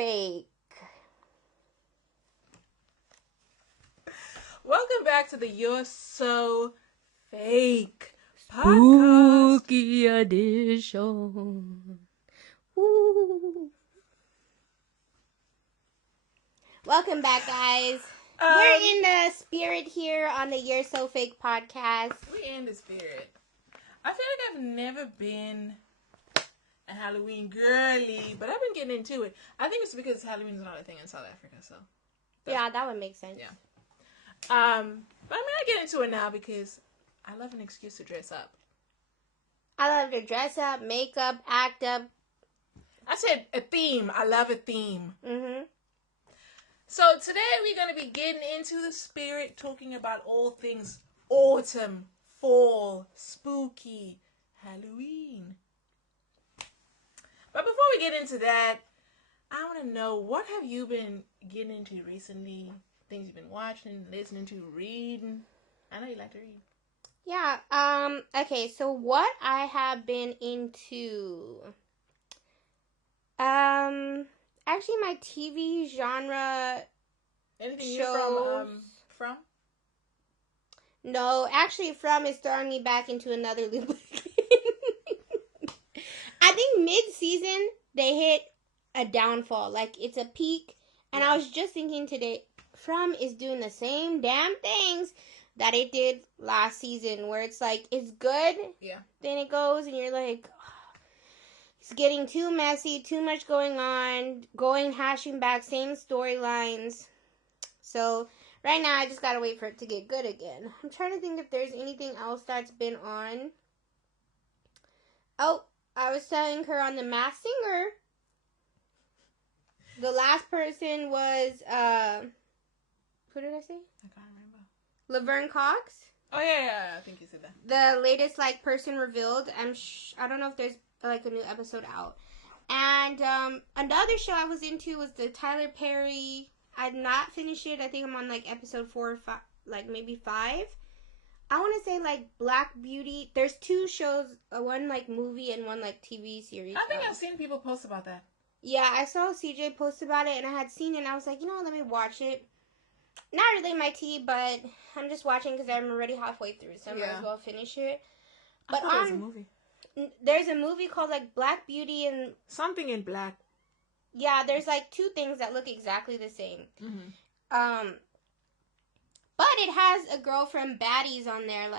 fake. Welcome back to the You're So Fake podcast. Spooky edition. Ooh. Welcome back, guys. We're in the spirit here on the You're So Fake podcast. We're in the spirit. I feel like I've never been a Halloween girly, but I've been getting into it. I think it's because Halloween's not a thing in South Africa, so. Yeah, that would make sense. Yeah. But I mean, I get into it now because I love an excuse to dress up. I love to dress up, make up, act up. I said a theme. I love a theme. Mm-hmm. So today we're going to be getting into the spirit, talking about all things autumn, fall, spooky, Halloween. But before we get into that, I want to know, what have you been getting into recently? Things you've been watching, listening to, reading. I know you like to read. Yeah, okay, so what I have been into, actually my TV genre Anything shows. new from? No, actually From is throwing me back into another loop. I think mid-season, they hit a downfall, like it's a peak, and I was just thinking today, From is doing the same damn things that it did last season, where it's like, it's good, then it goes, and you're like, oh, it's getting too messy, too much going on, hashing back, same storylines. So, right now, I just gotta wait for it to get good again. I'm trying to think if there's anything else that's been on. Oh, I was telling her on The Masked Singer, the last person was, who did I say? I can't remember. Laverne Cox. Oh, yeah, I think you said that. The latest, person revealed. I don't know if there's, a new episode out. And, another show I was into was the Tyler Perry. I've not finished it. I think I'm on, episode 4 or 5, maybe 5. I want to say, Black Beauty. There's 2 shows, one, movie and one, TV series. I think I've seen people post about that. Yeah, I saw CJ post about it, and I had seen it, and I was like, let me watch it. Not really my tea, but I'm just watching because I'm already halfway through, so I might as well finish it. But there's a movie. There's a movie called, Black Beauty and... Something in black. Yeah, there's, 2 things that look exactly the same. Mm-hmm. But it has a girl from Baddies on there,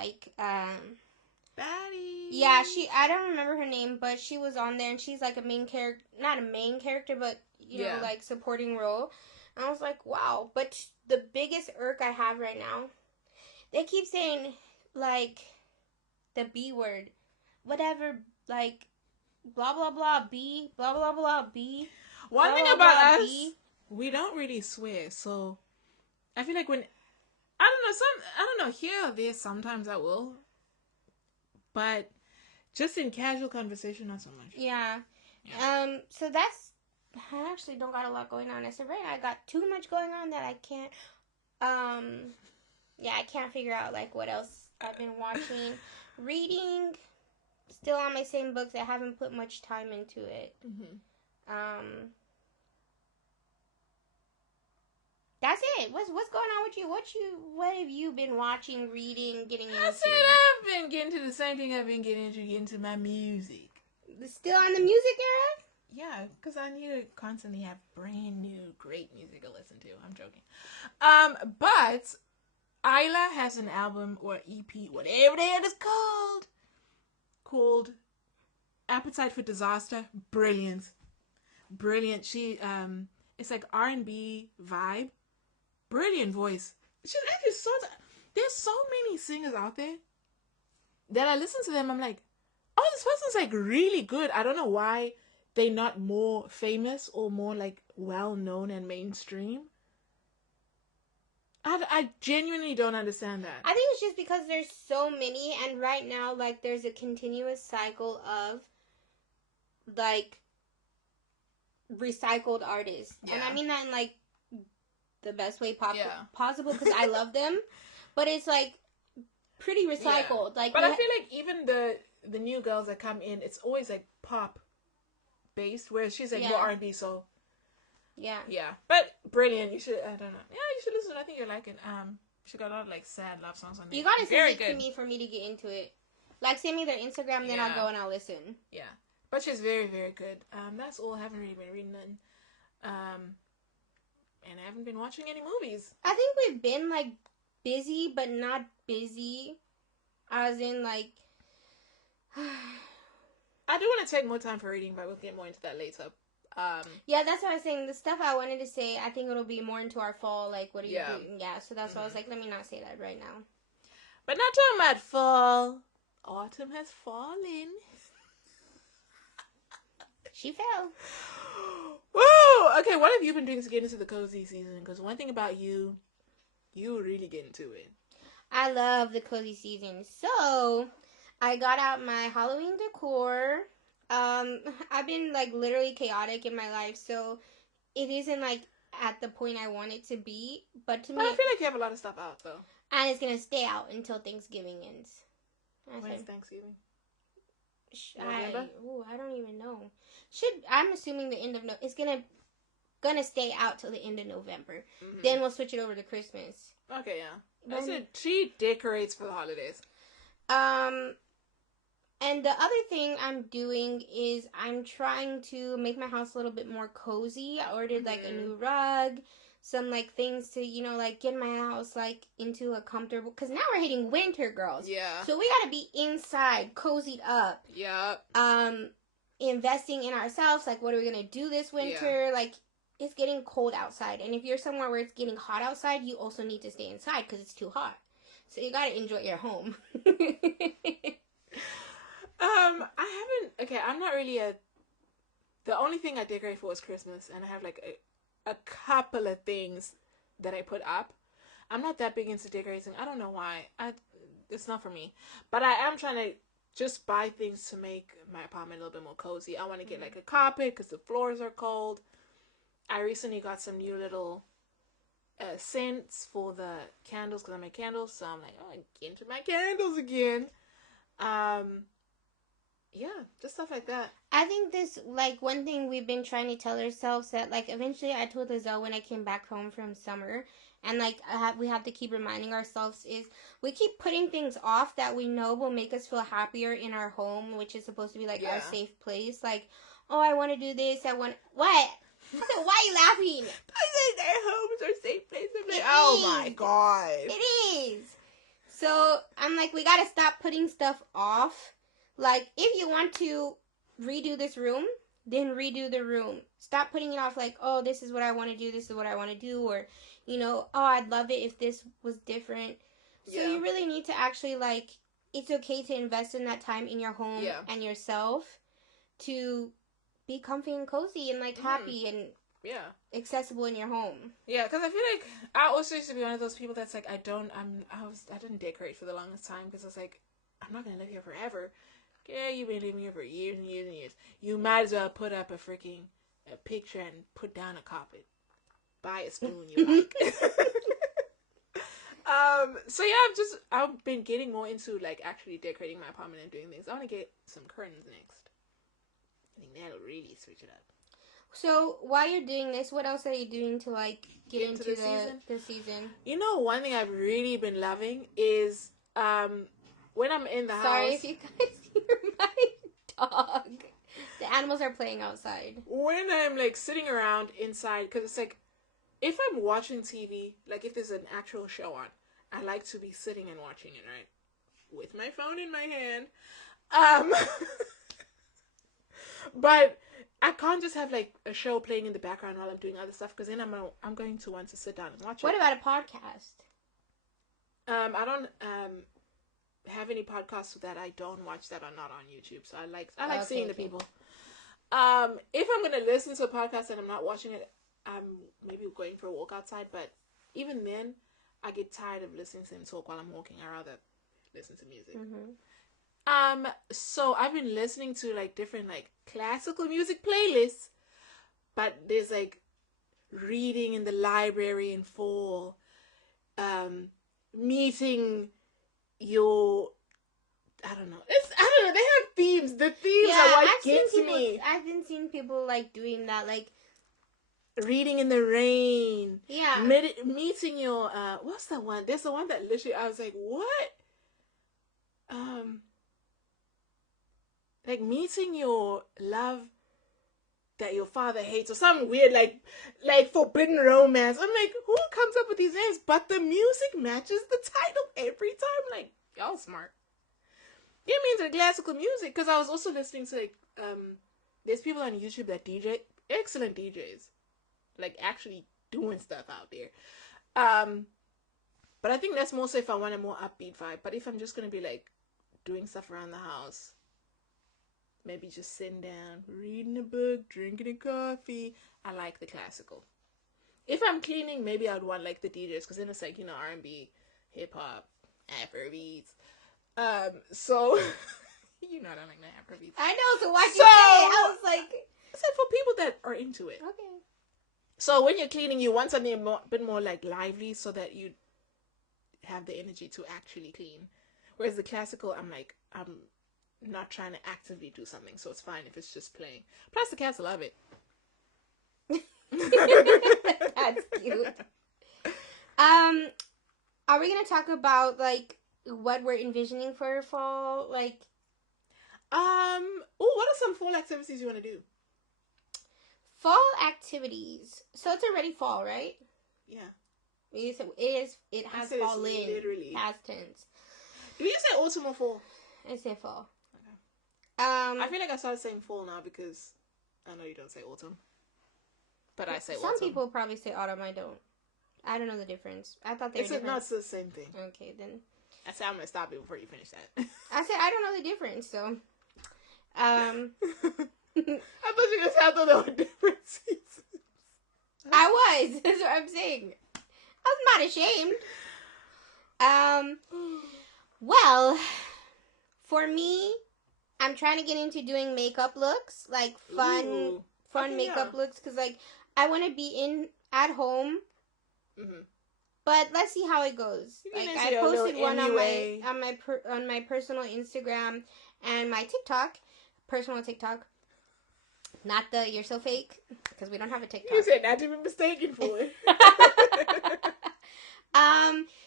Baddies. Yeah, I don't remember her name, but she was on there, and she's, a main character... Not a main character, but, you know, supporting role. And I was like, wow. But the biggest irk I have right now, they keep saying, the B word. Whatever, blah, blah, blah, B, blah, blah, blah, B. One thing about us, we don't really swear. So, I feel like when, I don't know, here or there, sometimes I will. But, just in casual conversation, not so much. Yeah. So I actually don't got a lot going on. I said, right now I got too much going on that I can't, I can't figure out, what else I've been watching. Reading, still on my same books. I haven't put much time into it. Mm-hmm. That's it. What's going on with you? What have you been watching, reading, getting into? I said I've been getting to the same thing I've been getting into my music. Still on the music era? Yeah, because I need to constantly have brand new, great music to listen to. I'm joking. But Isla has an album or EP, whatever the hell it's called Appetite for Disaster. Brilliant. She, it's R&B vibe. Brilliant voice. She's actually there's so many singers out there that I listen to them, I'm like, oh, this person's really good. I don't know why they're not more famous or more well known and mainstream. I genuinely don't understand that. I think it's just because there's so many, and right now there's a continuous cycle of recycled artists. Yeah. And I mean that in the best way possible because I love them, but it's pretty recycled. But I feel even the new girls that come in, it's always pop based, whereas she's more R&B. So Yeah. Yeah, but brilliant. You should. I don't know. Yeah, you should listen. I think you'll like it. She got a lot of like sad love songs on there. You gotta Very send it good. to me for me to get into it. Like, send me their Instagram, then I'll go and I'll listen. Yeah, but she's very, very good. That's all. I haven't really been reading none. And I haven't been watching any movies. I think we've been like busy, but not busy, as in like. I do want to take more time for reading, but we'll get more into that later. Yeah, that's what I was saying. The stuff I wanted to say, I think it'll be more into our fall. Like, what are you doing? Yeah, so that's why I was like, let me not say that right now. But not talking about fall. Autumn has fallen. She fell. Whoa! Okay, what have you been doing to get into the cozy season? Because one thing about you really get into it. I love the cozy season. So, I got out my Halloween decor. I've been like literally chaotic in my life, so it isn't like at the point I want it to be. But to me, I feel like you have a lot of stuff out though, and it's gonna stay out until Thanksgiving ends. When's Thanksgiving? I don't even know. I'm assuming the end of it's gonna stay out till the end of November. Mm-hmm. Then we'll switch it over to Christmas. Okay, yeah. I said she decorates for the holidays. And the other thing I'm doing is I'm trying to make my house a little bit more cozy. I ordered like a new rug, some like things to, like get my house like into a comfortable, because now we're hitting winter, girls. Yeah. So we gotta be inside, cozied up. Yeah. Investing in ourselves, like what are we gonna do this winter? Yeah. Like it's getting cold outside, and if you're somewhere where it's getting hot outside, you also need to stay inside because it's too hot. So you gotta enjoy your home. I'm not really the only thing I decorate for is Christmas, and I have like a couple of things that I put up. I'm not that big into decorating. I don't know why. It's not for me. But I am trying to just buy things to make my apartment a little bit more cozy. I want to get like a carpet because the floors are cold. I recently got some new little scents for the candles because I make candles. So I'm like, I get into my candles again. Yeah, just stuff like that. I think this, like, one thing we've been trying to tell ourselves that, like, eventually I told Lizelle when I came back home from summer, and, like, we have to keep reminding ourselves is we keep putting things off that we know will make us feel happier in our home, which is supposed to be, like, our safe place. Like, oh, I want to do this. What? I said, why are you laughing? I said our home is our safe place. I'm like, oh, my God. It is. So, I'm like, we got to stop putting stuff off. Like, if you want to redo this room, then redo the room. Stop putting it off like, oh, this is what I want to do, this is what I want to do, or, oh, I'd love it if this was different. So you really need to actually, like, it's okay to invest in that time in your home and yourself to be comfy and cozy and, like, happy and accessible in your home. Yeah, because I feel like I also used to be one of those people that's like, I didn't decorate for the longest time because I was like, I'm not going to live here forever. Yeah, you've been living here for years and years and years. You might as well put up a picture and put down a carpet. Buy a spoon you like. So yeah, I've been getting more into like actually decorating my apartment and doing things. I want to get some curtains next. I think that'll really switch it up. So while you're doing this, what else are you doing to like get into the season? One thing I've really been loving is when I'm in the house. Sorry if you guys hear my dog. The animals are playing outside. When I'm like sitting around inside, because it's like, if I'm watching TV, like if there's an actual show on, I like to be sitting and watching it, right? With my phone in my hand. But I can't just have like a show playing in the background while I'm doing other stuff, because then I'm going to want to sit down and watch it. What about a podcast? I don't have any podcasts that I don't watch that are not on YouTube. So I like seeing the people. If I'm gonna listen to a podcast and I'm not watching it, I'm maybe going for a walk outside. But even then, I get tired of listening to them talk while I'm walking. I rather listen to music. Mm-hmm. So I've been listening to like different like classical music playlists, but there's like reading in the library in fall, meeting your, I don't know. They have themes. The themes are what gets me. I've been seeing people like doing that. Like, Reading in the Rain. Yeah. Meeting your what's the one? There's the one that literally I was like, what? Like meeting your love that your father hates, or something weird like forbidden romance. I'm like, who comes up with these names? But the music matches the title every time. Like, y'all smart. Get me into the classical music, because I was also listening to like there's people on YouTube that DJ, excellent DJs, like actually doing stuff out there. But I think that's mostly if I want a more upbeat vibe. But if I'm just gonna be like doing stuff around the house, maybe just sitting down, reading a book, drinking a coffee, I like the classical. If I'm cleaning, maybe I'd want like the DJs, because then it's like, you know, R&B, hip hop, Afrobeats. So you know I don't like the Afrobeats. I know, so why'd you say it? I was like, it's like for people that are into it. okay. So when you're cleaning, you want something a bit more like lively, so that you have the energy to actually clean. Whereas the classical, I'm not trying to actively do something, so it's fine if it's just playing. Plus the cats love it. That's cute. Are we gonna talk about like what we're envisioning for fall? Like, what are some fall activities you want to do? fall activities. So it's already fall, right? Yeah. It has fallen. Literally past tense. Do you say autumn or fall? I say fall. Okay. I feel like I started saying fall now because I know you don't say autumn, but I say autumn. Some people probably say autumn. I don't know the difference. I thought they were different. No, it's the same thing. Okay, then. I said I'm gonna stop it before you finish that. I said I don't know the difference, so. I thought you just had to know the different seasons. I was. That's what I'm saying. I'm not ashamed. Well, for me, I'm trying to get into doing makeup looks, like fun makeup looks, because like I want to be at home. Mm-hmm. But let's see how it goes. Like I posted one on my personal Instagram and my personal TikTok. Not the you're so fake, because we don't have a TikTok. You said not to be mistaken for it.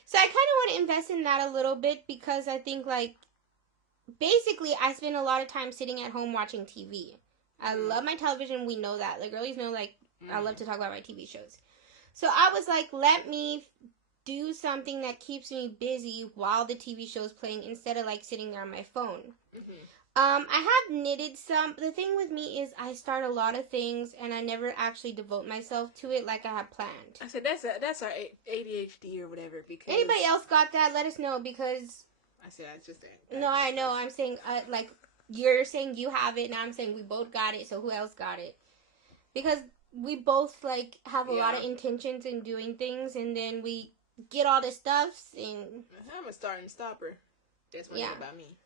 So I kind of want to invest in that a little bit, because I think like basically I spend a lot of time sitting at home watching TV. I love my television. We know that. The girlies know like I love to talk about my TV shows. So I was like, let me do something that keeps me busy while the TV show is playing, instead of like sitting there on my phone. Mm-hmm. I have knitted some. The thing with me is I start a lot of things and I never actually devote myself to it like I have planned. I said that's our ADHD or whatever. Because anybody else got that? Let us know, because I said I just no, I know. I'm saying like you're saying you have it, and I'm saying we both got it. So who else got it? Because we both like have a lot of intentions in doing things, and then we get all the stuffs and I'm a start and stopper. That's one thing about me.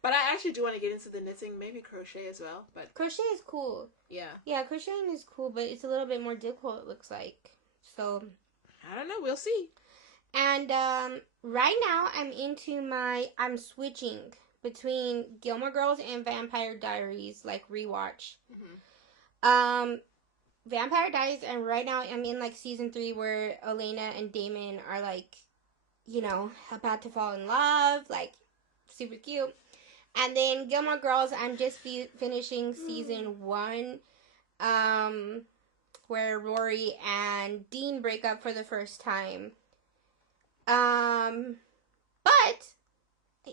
But I actually do want to get into the knitting, maybe crochet as well. But crochet is cool. Yeah. Yeah, crocheting is cool, but it's a little bit more difficult, it looks like. So I don't know. We'll see. And right now I'm switching between Gilmore Girls and Vampire Diaries, like rewatch. Mm-hmm. Vampire Diaries, and right now I'm in like season 3 where Elena and Damon are like, you know, about to fall in love, like super cute. And then Gilmore Girls, I'm just finishing season 1, where Rory and Dean break up for the first time. But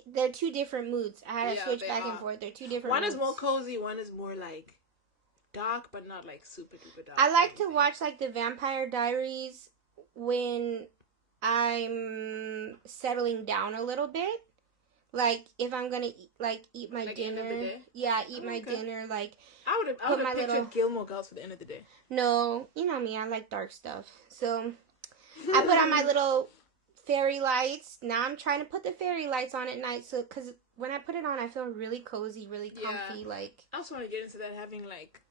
they're two different moods. I had to switch back and forth. They're two different One moods. is more cozy, one is more like dark, but not like super duper dark. I like to watch like the Vampire Diaries when I'm settling down a little bit. Like if I'm gonna eat my dinner, my dinner. Like I would have pictured Gilmore Girls for the end of the day. No, you know me, I like dark stuff. So I put on my little fairy lights. Now I'm trying to put the fairy lights on at night, so because when I put it on, I feel really cozy, really comfy. Like I also want to get into that, having like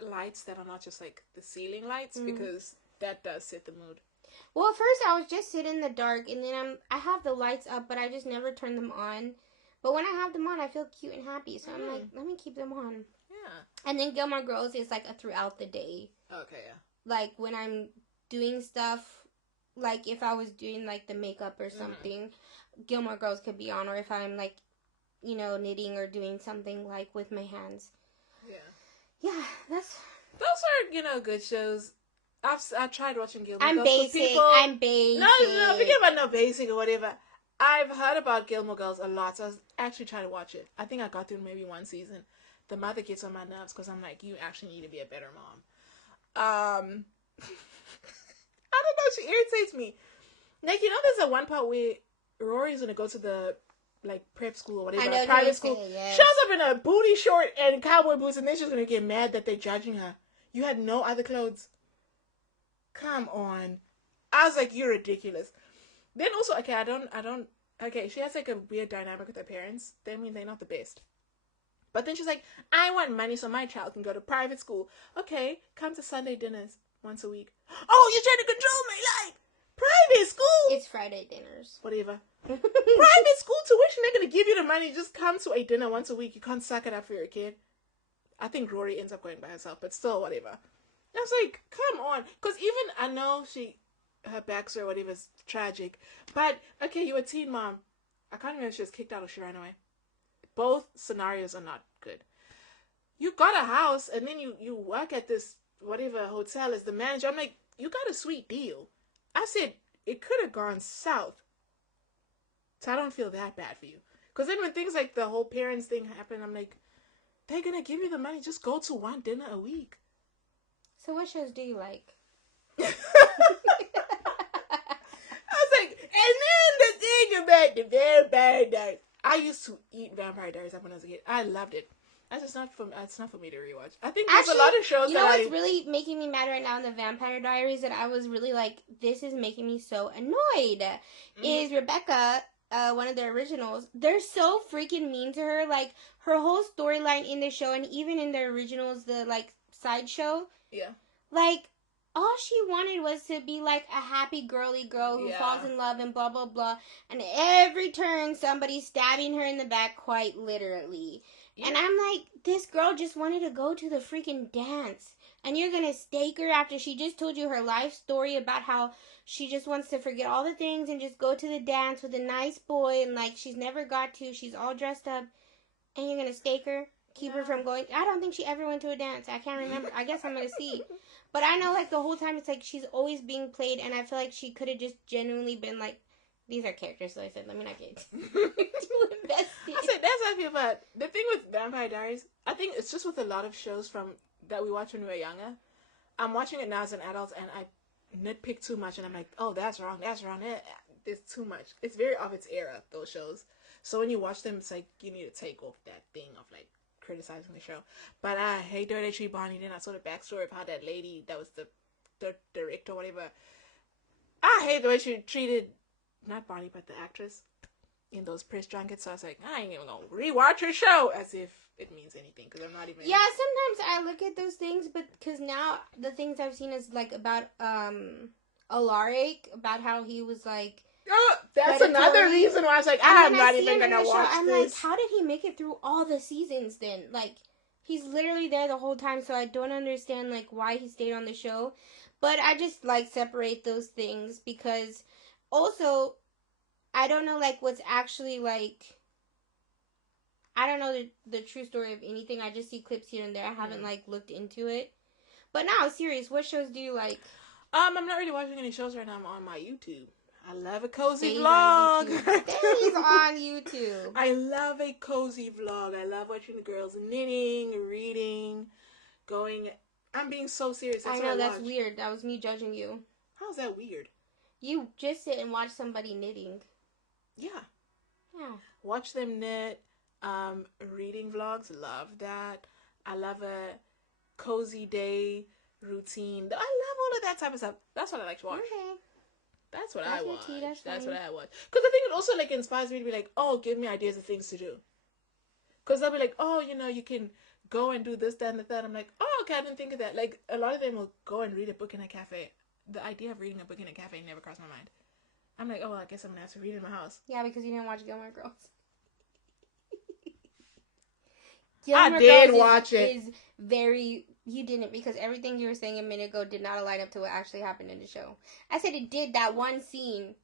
lights that are not just like the ceiling lights, because that does set the mood. Well, at first I was just sitting in the dark, and then I have the lights up, but I just never turn them on. But when I have them on, I feel cute and happy. So I'm like, Mm. let me keep them on. Yeah. And then Gilmore Girls is like a throughout the day. Okay, yeah. Like when I'm doing stuff, like if I was doing like the makeup or something, Gilmore Girls could be on. Or if I'm like, you know, knitting or doing something like with my hands. Yeah. Yeah, that's. Those are, you know, good shows. I've tried watching Gilmore I'm Girls. 'Cause basic. People, I'm basic. no, forget about no basic or whatever. I've heard about Gilmore Girls a lot, so I was actually trying to watch it. I think I got through maybe one season. The mother gets on my nerves because I'm like, you actually need to be a better mom. I don't know, she irritates me. Like, you know, there's a one part where Rory's gonna go to the like prep school or whatever, I know private school. yes. Shows up in a booty short and cowboy boots, and then she's gonna get mad that they're judging her. You had no other clothes. Come on. I was like, you're ridiculous. Then also, okay, I don't. Okay, she has like a weird dynamic with her parents. They mean they're not the best. But then she's like, I want money so my child can go to private school. Okay, come to Sunday dinners once a week. Oh, you're trying to control me, like private school. It's Friday dinners. Whatever. Private school tuition, they're gonna give you the money. Just come to a dinner once a week. You can't suck it up for your kid. I think Rory ends up going by herself, but still, whatever. I was like, come on. Because even, I know her backstory or whatever is tragic, but, okay, you're a teen mom. I can't remember if she was kicked out or she ran away. Both scenarios are not good. You got a house, and then you work at this, whatever, hotel as the manager. I'm like, you got a sweet deal. I said, it could have gone south. So I don't feel that bad for you. Because then when things like the whole parents thing happen, I'm like, they're going to give you the money. Just go to one dinner a week. So what shows do you like? I was like, and then the thing about the Vampire Diaries. I used to eat Vampire Diaries up when I was a kid. I loved it. It's not for me to rewatch. I think there's a lot of shows you know what's really making me mad right now in the Vampire Diaries that I was really like, this is making me so annoyed, is Rebecca, one of the originals. They're so freaking mean to her. Like, her whole storyline in the show and even in the originals, the, like, sideshow. Yeah. Like, all she wanted was to be, like, a happy girly girl who falls in love and blah, blah, blah. And every turn, somebody's stabbing her in the back, quite literally. Yeah. And I'm like, this girl just wanted to go to the freaking dance. And you're going to stake her after she just told you her life story about how she just wants to forget all the things and just go to the dance with a nice boy. And, like, she's never got to. She's all dressed up. And you're going to stake her? Keep her from going? I don't think she ever went to a dance. I can't remember. I guess I'm going to see. But I know, like, the whole time it's like she's always being played. And I feel like she could have just genuinely been like, these are characters, so I said, let me not get too invested. I said, that's how I feel about the thing with Vampire Diaries. I think it's just with a lot of shows that we watched when we were younger. I'm watching it now as an adult, and I nitpick too much, and I'm like, oh, that's wrong. There's too much. It's very of its era, those shows. So when you watch them, it's like, you need to take off that thing of, like, criticizing the show. But I hate Dirty Tree Bonnie. Then I saw the backstory of how that lady that was the director or whatever. I hate the way she treated not Bonnie, but the actress in those press junkets. So I was like, I ain't even gonna rewatch her show as if it means anything because I'm not even. Yeah, sometimes I look at those things, but because now the things I've seen is like about Alaric, about how he was like. Oh, that's another reason why I was like, I'm not even gonna watch this. I'm like, how did he make it through all the seasons then? Like, he's literally there the whole time, so I don't understand like why he stayed on the show. But I just like separate those things because. Also, I don't know, like, what's actually, like, I don't know the true story of anything. I just see clips here and there. I haven't, like, looked into it. But now, serious, what shows do you like? I'm not really watching any shows right now. I'm on my YouTube. I love a cozy vlog. Stays on YouTube. I love a cozy vlog. I love watching the girls knitting, reading, going. I'm being so serious. I know, that's weird. That was me judging you. How's that weird? You just sit and watch somebody knitting. Yeah. Yeah. Watch them knit. Reading vlogs. Love that. I love a cozy day routine. I love all of that type of stuff. That's what I like to watch. Okay. That's what I watch. That's what I watch. Because I think it also like inspires me to be like, oh, give me ideas of things to do. Because they'll be like, oh, you can go and do this, that, and the third. I'm like, oh, okay, I didn't think of that. Like, a lot of them will go and read a book in a cafe. The idea of reading a book in a cafe never crossed my mind. I'm like, oh, well, I guess I'm going to have to read it in my house. Yeah, because you didn't watch Gilmore Girls. Gilmore did Girls watch it. Is very. You didn't, because everything you were saying a minute ago did not align up to what actually happened in the show. I said it did, that one scene.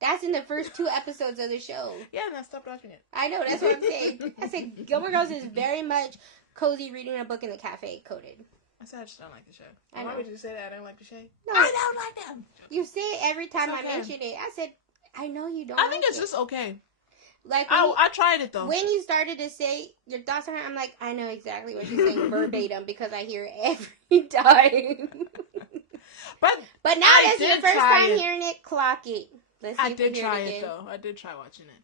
That's in the first 2 episodes of the show. Yeah, and I stopped watching it. I know, that's what I'm saying. I said Gilmore Girls is very much cozy reading a book in the cafe coded. I said I just don't like the show. I know. Why would you say that? I don't like the show? No, I don't like them. You say it every time It's okay. I mention it. I said, I know you don't I think like it's it. just okay. Like I tried it though. When you started to say your thoughts on it, I'm like, I know exactly what you're saying verbatim because I hear it every time. but now that's your first time hearing it, clock it. Let's see I if did you try hear it though. I did try watching it.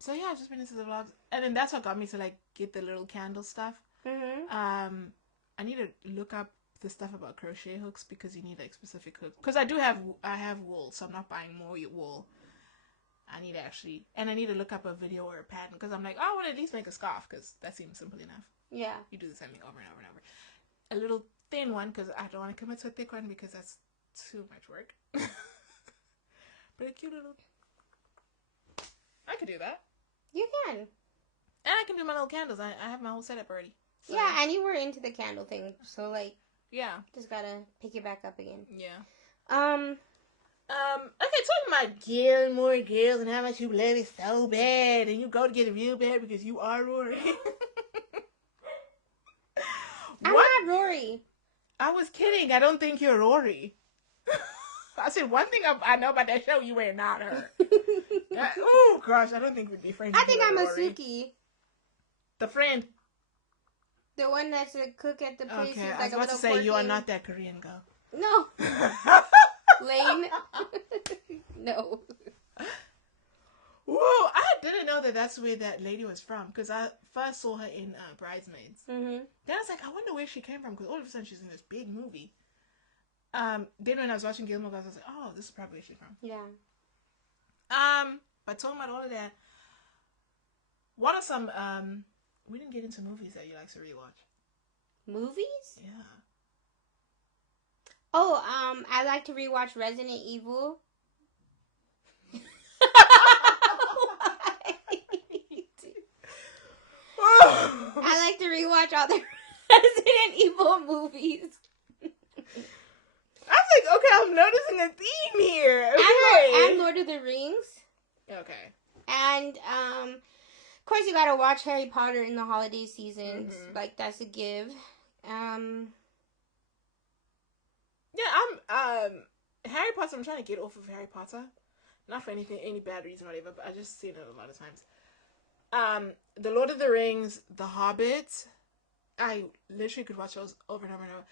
So yeah, I've just been into the vlogs, and then that's what got me to like get the little candle stuff. Mm-hmm. I need to look up the stuff about crochet hooks because you need like specific hooks. Because I have wool, so I'm not buying more wool. I need to look up a video or a pattern because I'm like, oh, I want to at least make a scarf because that seems simple enough. Yeah. You do the same thing over and over and over. A little thin one because I don't want to commit to a thick one because that's too much work. But a cute little. I could do that. You can. And I can do my little candles. I have my whole setup already. So. Yeah, and you were into the candle thing, so like. Yeah. Just gotta pick it back up again. Yeah. Okay, talking about Gilmore Girls and how much you love it so bad, and you go to get it real bad because you are Rory. I'm not Rory. I was kidding. I don't think you're Rory. I said one thing I know about that show, you were not her. Oh gosh, I don't think we'd be friends. I think I'm Asuki. The friend. The one that's a cook at the place. Okay, like I was about to say you are not that Korean girl. No. Lane. No. Whoa, I didn't know that that's where that lady was from because I first saw her in Bridesmaids. Mm-hmm. Then I was like, I wonder where she came from because all of a sudden she's in this big movie. Then when I was watching Gilmore Girls, I was like, oh, this is probably where she's from. Yeah. But talking about all of that, what are some we didn't get into movies that you like to rewatch? Movies? Yeah. Oh, I like to rewatch Resident Evil. I like to rewatch all the Resident Evil movies. I was like, okay, I'm noticing a theme here. Okay. And Lord of the Rings. Okay. And of course you gotta watch Harry Potter in the holiday seasons. Mm-hmm. Like that's a give. Yeah, I'm Harry Potter. I'm trying to get off of Harry Potter, not for any bad reason or whatever. But I just seen it a lot of times. The Lord of the Rings, The Hobbit. I literally could watch those over and over and over.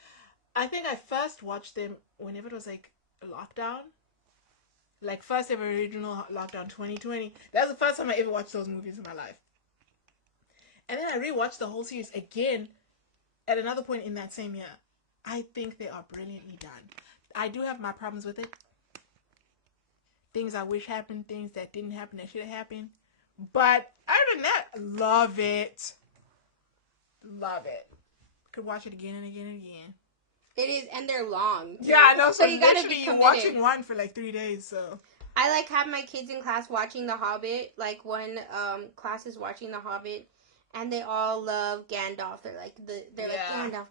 I think I first watched them whenever it was like a lockdown. Like first ever original lockdown 2020. That was the first time I ever watched those movies in my life. And then I rewatched the whole series again at another point in that same year. I think they are brilliantly done. I do have my problems with it. Things I wish happened, things that didn't happen that should have happened. But other than that, love it. Love it. Could watch it again and again and again. It is, and they're long. Too. Yeah, I know. So you gotta be you're watching one for like 3 days. So I like have my kids in class watching The Hobbit. Like one class is watching The Hobbit, and they all love Gandalf. They're like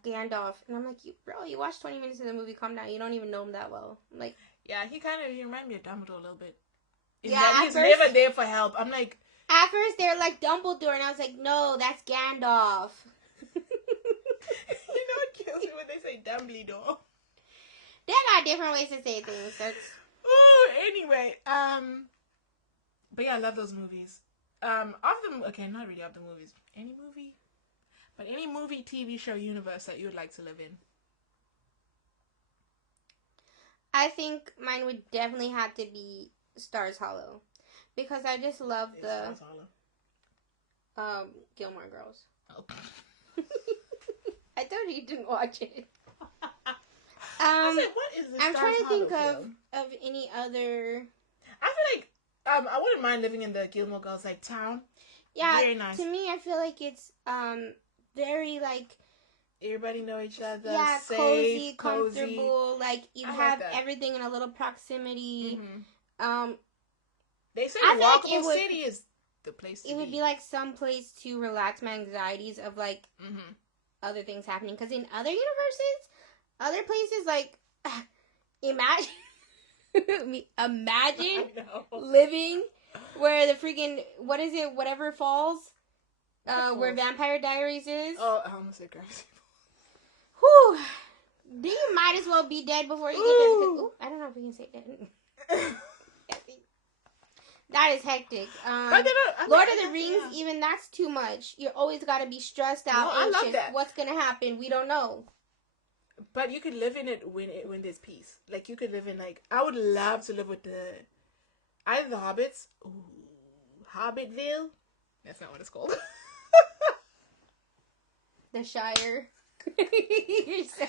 Gandalf, and I'm like, you watched 20 minutes of the movie. Calm down. You don't even know him that well. I'm like, yeah, he reminds me of Dumbledore a little bit. He's never there for help. I'm like, at first they're like Dumbledore, and I was like, no, that's Gandalf. You know what kills me when they say Dumbledore? They got different ways to say things. That's. Ooh, anyway, but yeah, I love those movies. Okay, not really of the movies. Any movie, but any movie, TV show, universe that you would like to live in. I think mine would definitely have to be Stars Hollow, because I just love Stars Hollow. Gilmore Girls. Oh. I thought you didn't watch it. I said, what is this? I'm trying to think film? of any other. I feel like I wouldn't mind living in the Gilmore Girls like town. Yeah, very nice. To me, I feel like it's very like everybody know each other. Yeah, safe, comfortable. Like you have everything in a little proximity. Mm-hmm. They say I walkable city is the place to It would be like some place to relax my anxieties of like other things happening. Because in other universes, other places, like imagine living where the freaking whatever falls, where Vampire Diaries is. Oh, I almost said Gravity. Whew. Then you might as well be dead before you get there. Because, I don't know if we can say dead. That is hectic. Lord of the Rings, even that's too much. You always got to be stressed out. No, I love that. What's gonna happen? We don't know. But you could live in it when there's peace. Like you could live in I would love to live with either the hobbits. Ooh, Hobbitville. That's not what it's called. The Shire. You're so.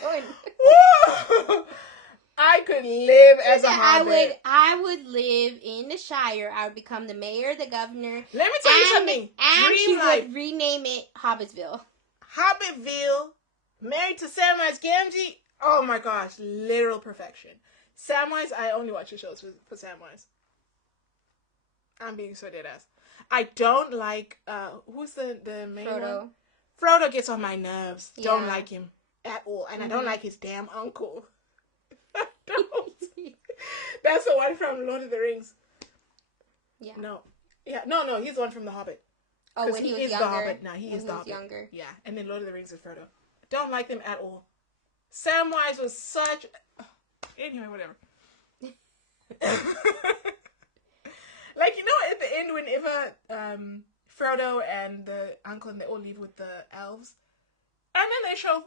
I could live as a hobbit. I would live in the Shire. I would become the mayor, the governor. Let me tell you something. And she would rename it Hobbitsville. Hobbitville, married to Samwise Gamgee. Oh my gosh, literal perfection. Samwise, I only watch the shows for Samwise. I'm being so dead ass. I don't like who's the main Frodo. one? Frodo gets on my nerves. Yeah. Don't like him at all, and I don't like his damn uncle. I don't. That's the one from Lord of the Rings. Yeah. No. Yeah. No. He's the one from The Hobbit. Oh, when he was younger. The Hobbit. Now he is the Hobbit. Younger. Yeah, and then Lord of the Rings is Frodo. Don't like them at all. Samwise was such. Anyway, whatever. Like at the end, whenever Frodo and the uncle and they all leave with the elves, and then they show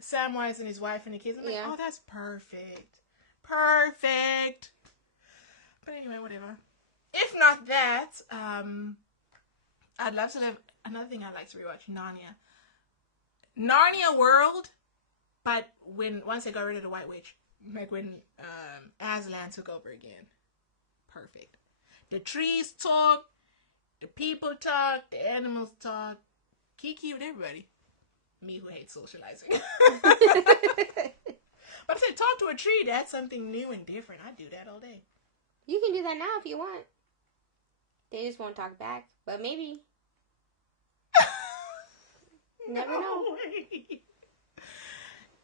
Samwise and his wife and the kids. I'm like, oh, that's perfect. But anyway, whatever. If not that, I'd love to live. Another thing I'd like to rewatch: Narnia World. But once they got rid of the White Witch, like when Aslan took over again, perfect. The trees talk, the people talk, the animals talk. Kiki with everybody. Me who hates socializing. But I said, talk to a tree. That's something new and different. I do that all day. You can do that now if you want. They just won't talk back, but maybe. Never know.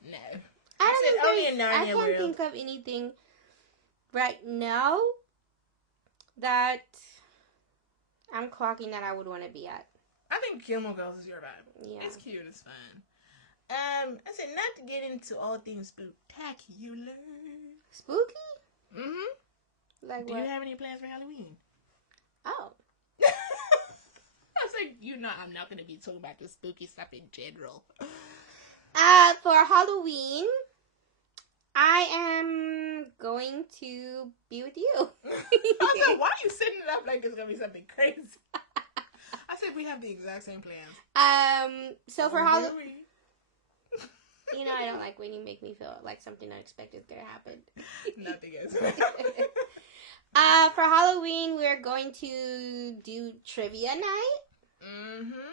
No. I can't think of anything right now that I'm clocking that I would want to be at. I think Gilmore Girls is your vibe. Yeah. It's cute. It's fun. I said not to get into all things spectacular. Spooky? Mm-hmm. Like Do what? you have any plans for Halloween? Oh. I was like, I'm not going to be talking about the spooky stuff in general. For Halloween, I am going to be with you. I was like, why are you setting it up like it's going to be something crazy? I said we have the exact same plans. So for Halloween, I don't like when you make me feel like something unexpected is gonna happen. Nothing is. For Halloween, we're going to do trivia night. Mm-hmm.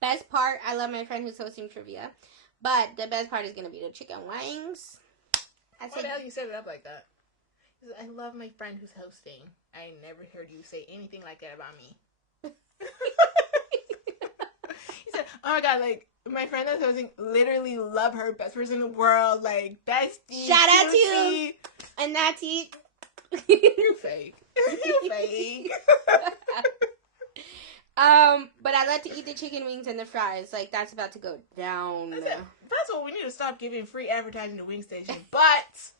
Best part, I love my friend who's hosting trivia, but the best part is gonna be the chicken wings. Why the hell you set it up like that? I love my friend who's hosting. I never heard you say anything like that about me. He said, oh my god, like, my friend that's hosting, literally love her, best person in the world, like, bestie. Shout out to you. And that's it. You fake. You fake. But I like to eat the chicken wings and the fries. Like, that's about to go down. That's what we need to stop giving free advertising to Wing Station. But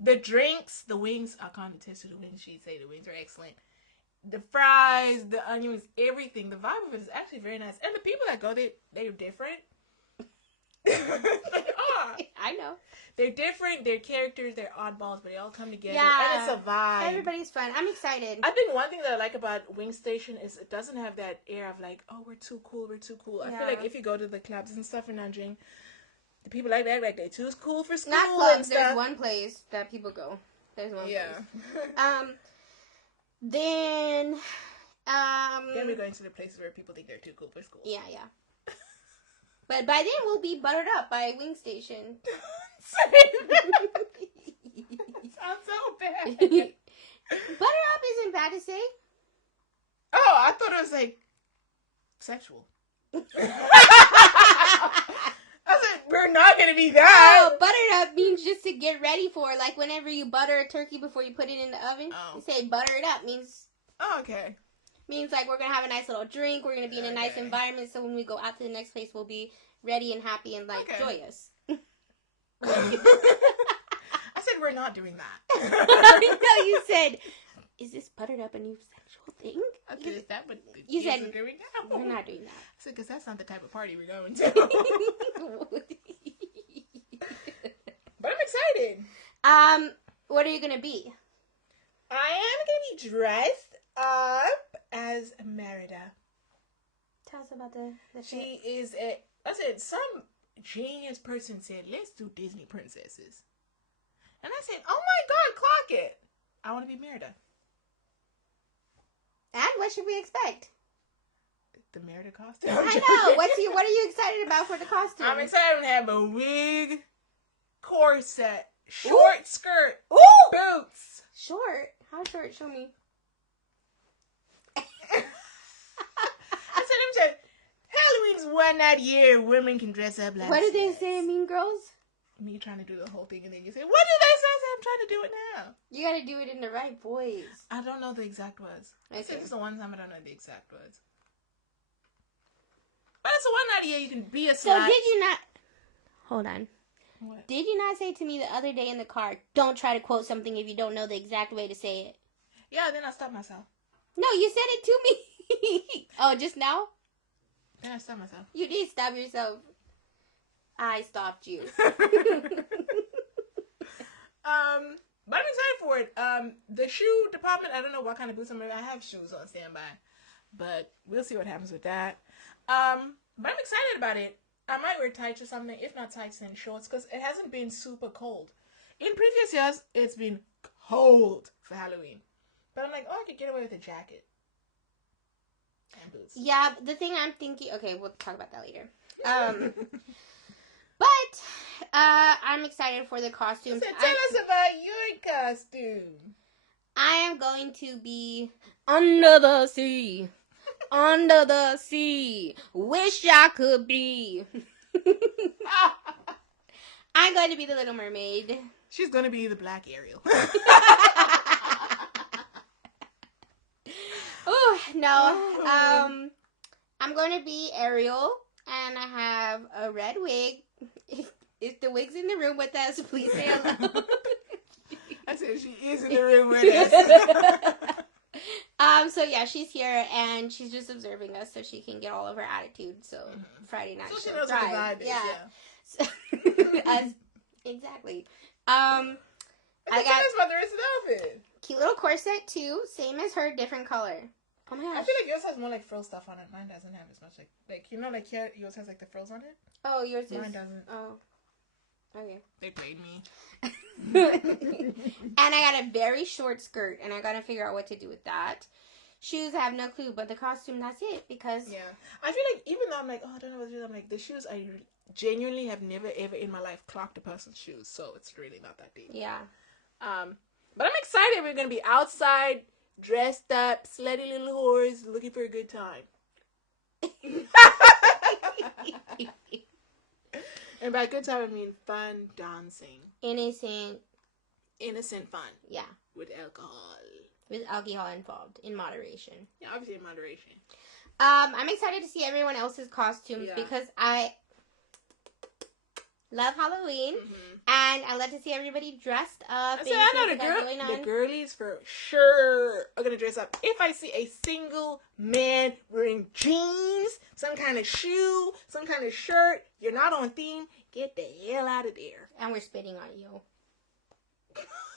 the drinks, the wings, I can't attest to the wings. She'd say the wings are excellent. The fries, the onions, everything. The vibe of it is actually very nice. And the people that go, they're different. They are. I know. They're different. They're characters. They're oddballs, but they all come together. Yeah. And it's a vibe. Everybody's fun. I'm excited. I think one thing that I like about Wing Station is it doesn't have that air of like, oh, we're too cool. Yeah. I feel like if you go to the clubs and stuff in Nanjing, the people like that, like they're too cool for school. Not clubs. There's one place that people go. There's one place. Then, Then we're going to the places where people think they're too cool for school. Yeah. But by then we'll be buttered up by Wing Station. Sounds so bad. Butter up isn't bad to say. Oh, I thought it was like sexual. I said, we're not going to be that. Oh, buttered up means just to get ready for. Like whenever you butter a turkey before you put it in the oven, you say butter it up means. Oh, okay. Means like we're going to have a nice little drink. We're going to be in a nice environment. So when we go out to the next place, we'll be ready and happy and like joyous. I said, we're not doing that. No, you said, is this buttered up a new sexual thing? I said, is that what you said, are doing now? We're not doing that. I said, because that's not the type of party we're going to. But I'm excited. What are you going to be? I am going to be dressed up as Merida. Tell us about the She is a... I said, some genius person said, let's do Disney princesses. And I said, oh my God, clock it. I want to be Merida. And what should we expect? The Merida costume. I know. What are you excited about for the costume? I'm excited to have a wig, corset, short skirt, boots. Short? How short? Show me. I said, Halloween's one night a year. Women can dress up like. What did they say in Mean Girls? Me trying to do the whole thing, and then you say, "What did they say?" I said, I'm trying to do it now. You got to do it in the right voice. I don't know the exact words. I said it's the one time I don't know the exact words. But it's a one night a year. You can be a slut. So did you not? Hold on. What? Did you not say to me the other day in the car, don't try to quote something if you don't know the exact way to say it? Yeah, then I stopped myself. No, you said it to me. Oh, just now? Then I stopped myself. You did stop yourself. I stopped you. But I'm excited for it. The shoe department, I don't know what kind of boots I'm going to. I have shoes on standby. But we'll see what happens with that. But I'm excited about it. I might wear tights or something. If not tights, then shorts. Because it hasn't been super cold. In previous years, it's been cold for Halloween. But I'm like, oh, I could get away with a jacket. And boots. Yeah, the thing I'm thinking... Okay, we'll talk about that later. But I'm excited for the costumes. So tell us about your costume. I am going to be under the sea. Under the sea. Wish I could be. I'm going to be the Little Mermaid. She's going to be the Black Ariel. Oh, no. I'm going to be Ariel. And I have a red wig. If the wig's in the room with us, please say hello. I said she is in the room with us. So yeah, she's here and she's just observing us so she can get all of her attitude. So Friday night, so she knows what the vibe is. Yeah. So, exactly. I got about the rest of the outfit. Cute little corset too, same as her, different color. Oh my gosh. I feel like yours has more like frill stuff on it. Mine doesn't have as much like you know like here yours has like the frills on it. Oh, yours is. Mine doesn't. Oh. Okay. They paid me. And I got a very short skirt, and I gotta figure out what to do with that. Shoes, I have no clue, but the costume, that's it, because... Yeah. I feel like, even though I'm like, oh, I don't know what to do, I'm like, the shoes, I genuinely have never, ever in my life clocked a person's shoes, so it's really not that deep. Yeah. But I'm excited. We're gonna be outside, dressed up, slutty little whores, looking for a good time. And by good time, I mean fun dancing. Innocent fun. Yeah. With alcohol. With alcohol involved, in moderation. Yeah, obviously in moderation. I'm excited to see everyone else's costumes because I love Halloween. And I love to see everybody dressed up. I know the girlies for sure are going to dress up. If I see a single man wearing jeans, some kind of shoe, some kind of shirt, you're not on theme, get the hell out of there. And we're spitting on you.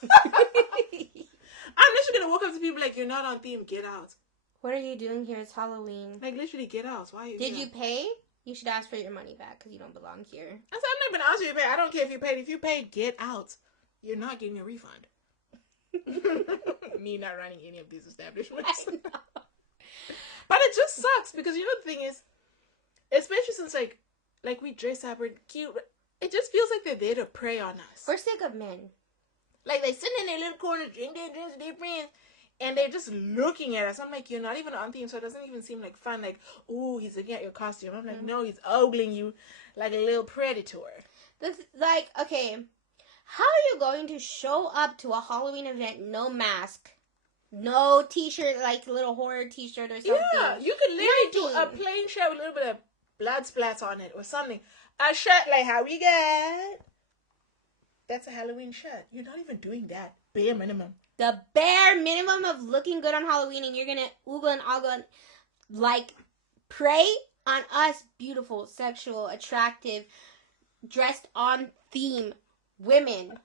I'm literally going to walk up to people like, you're not on theme, get out. What are you doing here? It's Halloween. Like, literally, get out. Why are you Did you pay? You should ask for your money back because you don't belong here. I said, I'm not going to ask you to pay. I don't care if you paid. If you paid, get out. You're not getting a refund. Me not running any of these establishments. I know. But it just sucks because, you know, the thing is, especially since, like we dress up, we're cute, it just feels like they're there to prey on us. We're sick of men. Like, they sit in their little corner, drink their drinks with their friends, And they're just looking at us. I'm like, you're not even on theme, so it doesn't even seem like fun. Like, ooh, he's looking at your costume. I'm like, no, he's ogling you like a little predator. Like, okay, how are you going to show up to a Halloween event, no mask, no t-shirt, like a little horror t-shirt or something? Yeah, you could literally do a plain shirt with a little bit of blood splats on it or something. A shirt like how we got. That's a Halloween shirt. You're not even doing that. Bare minimum. The bare minimum of looking good on Halloween, and you're gonna oogle and ogle, like, prey on us beautiful, sexual, attractive, dressed on theme women.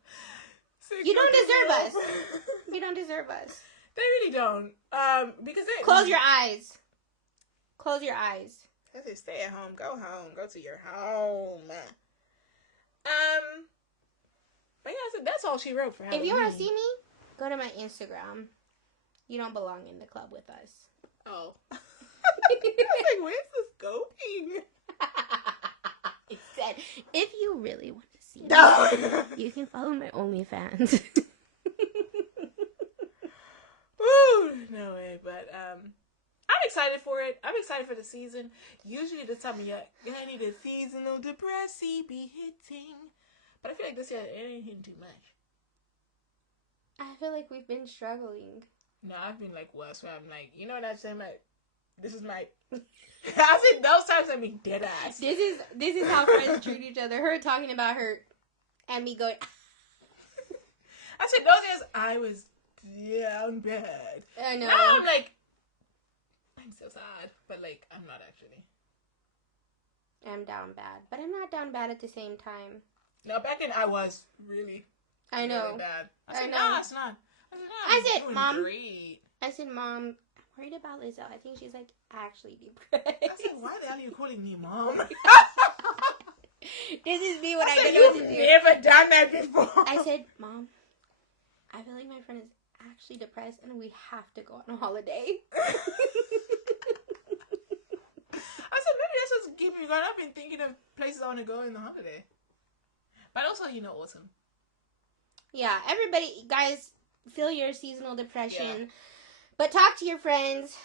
You don't deserve us. You don't deserve us. They really don't. Because they close your eyes. Close your eyes. They say stay at home. Go home. Go to your home. But yeah, so that's all she wrote for Halloween. If you want to see me, go to my Instagram. You don't belong in the club with us. Oh. I was like, where's this going? It said, if you really want to see me, you can follow my OnlyFans. Woo! No way, but I'm excited for it. I'm excited for the season. Usually this time of year, I need a seasonal depressy be hitting. But I feel like this year it ain't hitting too much. I feel like we've been struggling. No, I've been like worse where I'm like, you know what I'm saying? Like, this is my I said those times I mean dead ass. This is how friends treat each other. Her talking about her and me going I said those years I was down bad. I know. Now I'm like I'm so sad. But like I'm not actually. I'm down bad. But I'm not down bad at the same time. No, back then I was really I know. really bad. I said, know. no, it's not. I said, Mom. Great. I said, Mom, I'm worried about Lizelle. I think she's like actually depressed. I said, why the hell are you calling me Mom? This is me when I said, don't know what to do. You've never done that before. I said, Mom, I feel like my friend is actually depressed and we have to go on a holiday. I said, maybe that's what's keeping me going. I've been thinking of places I want to go in the holiday. But also, autumn. Yeah, everybody, guys, feel your seasonal depression. Yeah. But talk to your friends.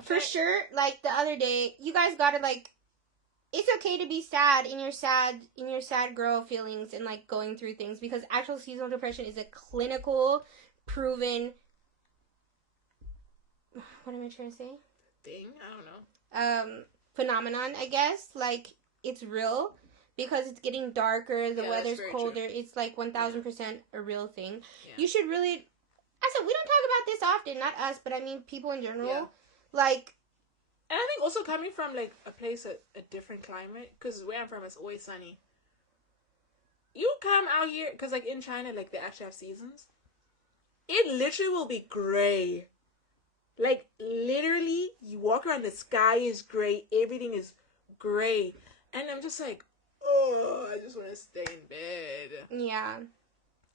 For sure, like the other day, you guys gotta like, it's okay to be sad in your sad girl feelings and like going through things, because actual seasonal depression is a clinical, proven, what am I trying to say? Thing? I don't know. Phenomenon, I guess. Like, it's real. Because it's getting darker, the weather's colder. True. It's like 1,000% a real thing. Yeah. You should really... I said, we don't talk about this often. Not us, but I mean people in general. Yeah. Like... And I think also coming from like a place, a different climate. Because where I'm from, it's always sunny. You come out here... Because like in China, like they actually have seasons. It literally will be gray. Like literally, you walk around, the sky is gray. Everything is gray. And I'm just like... Oh, I just want to stay in bed. Yeah.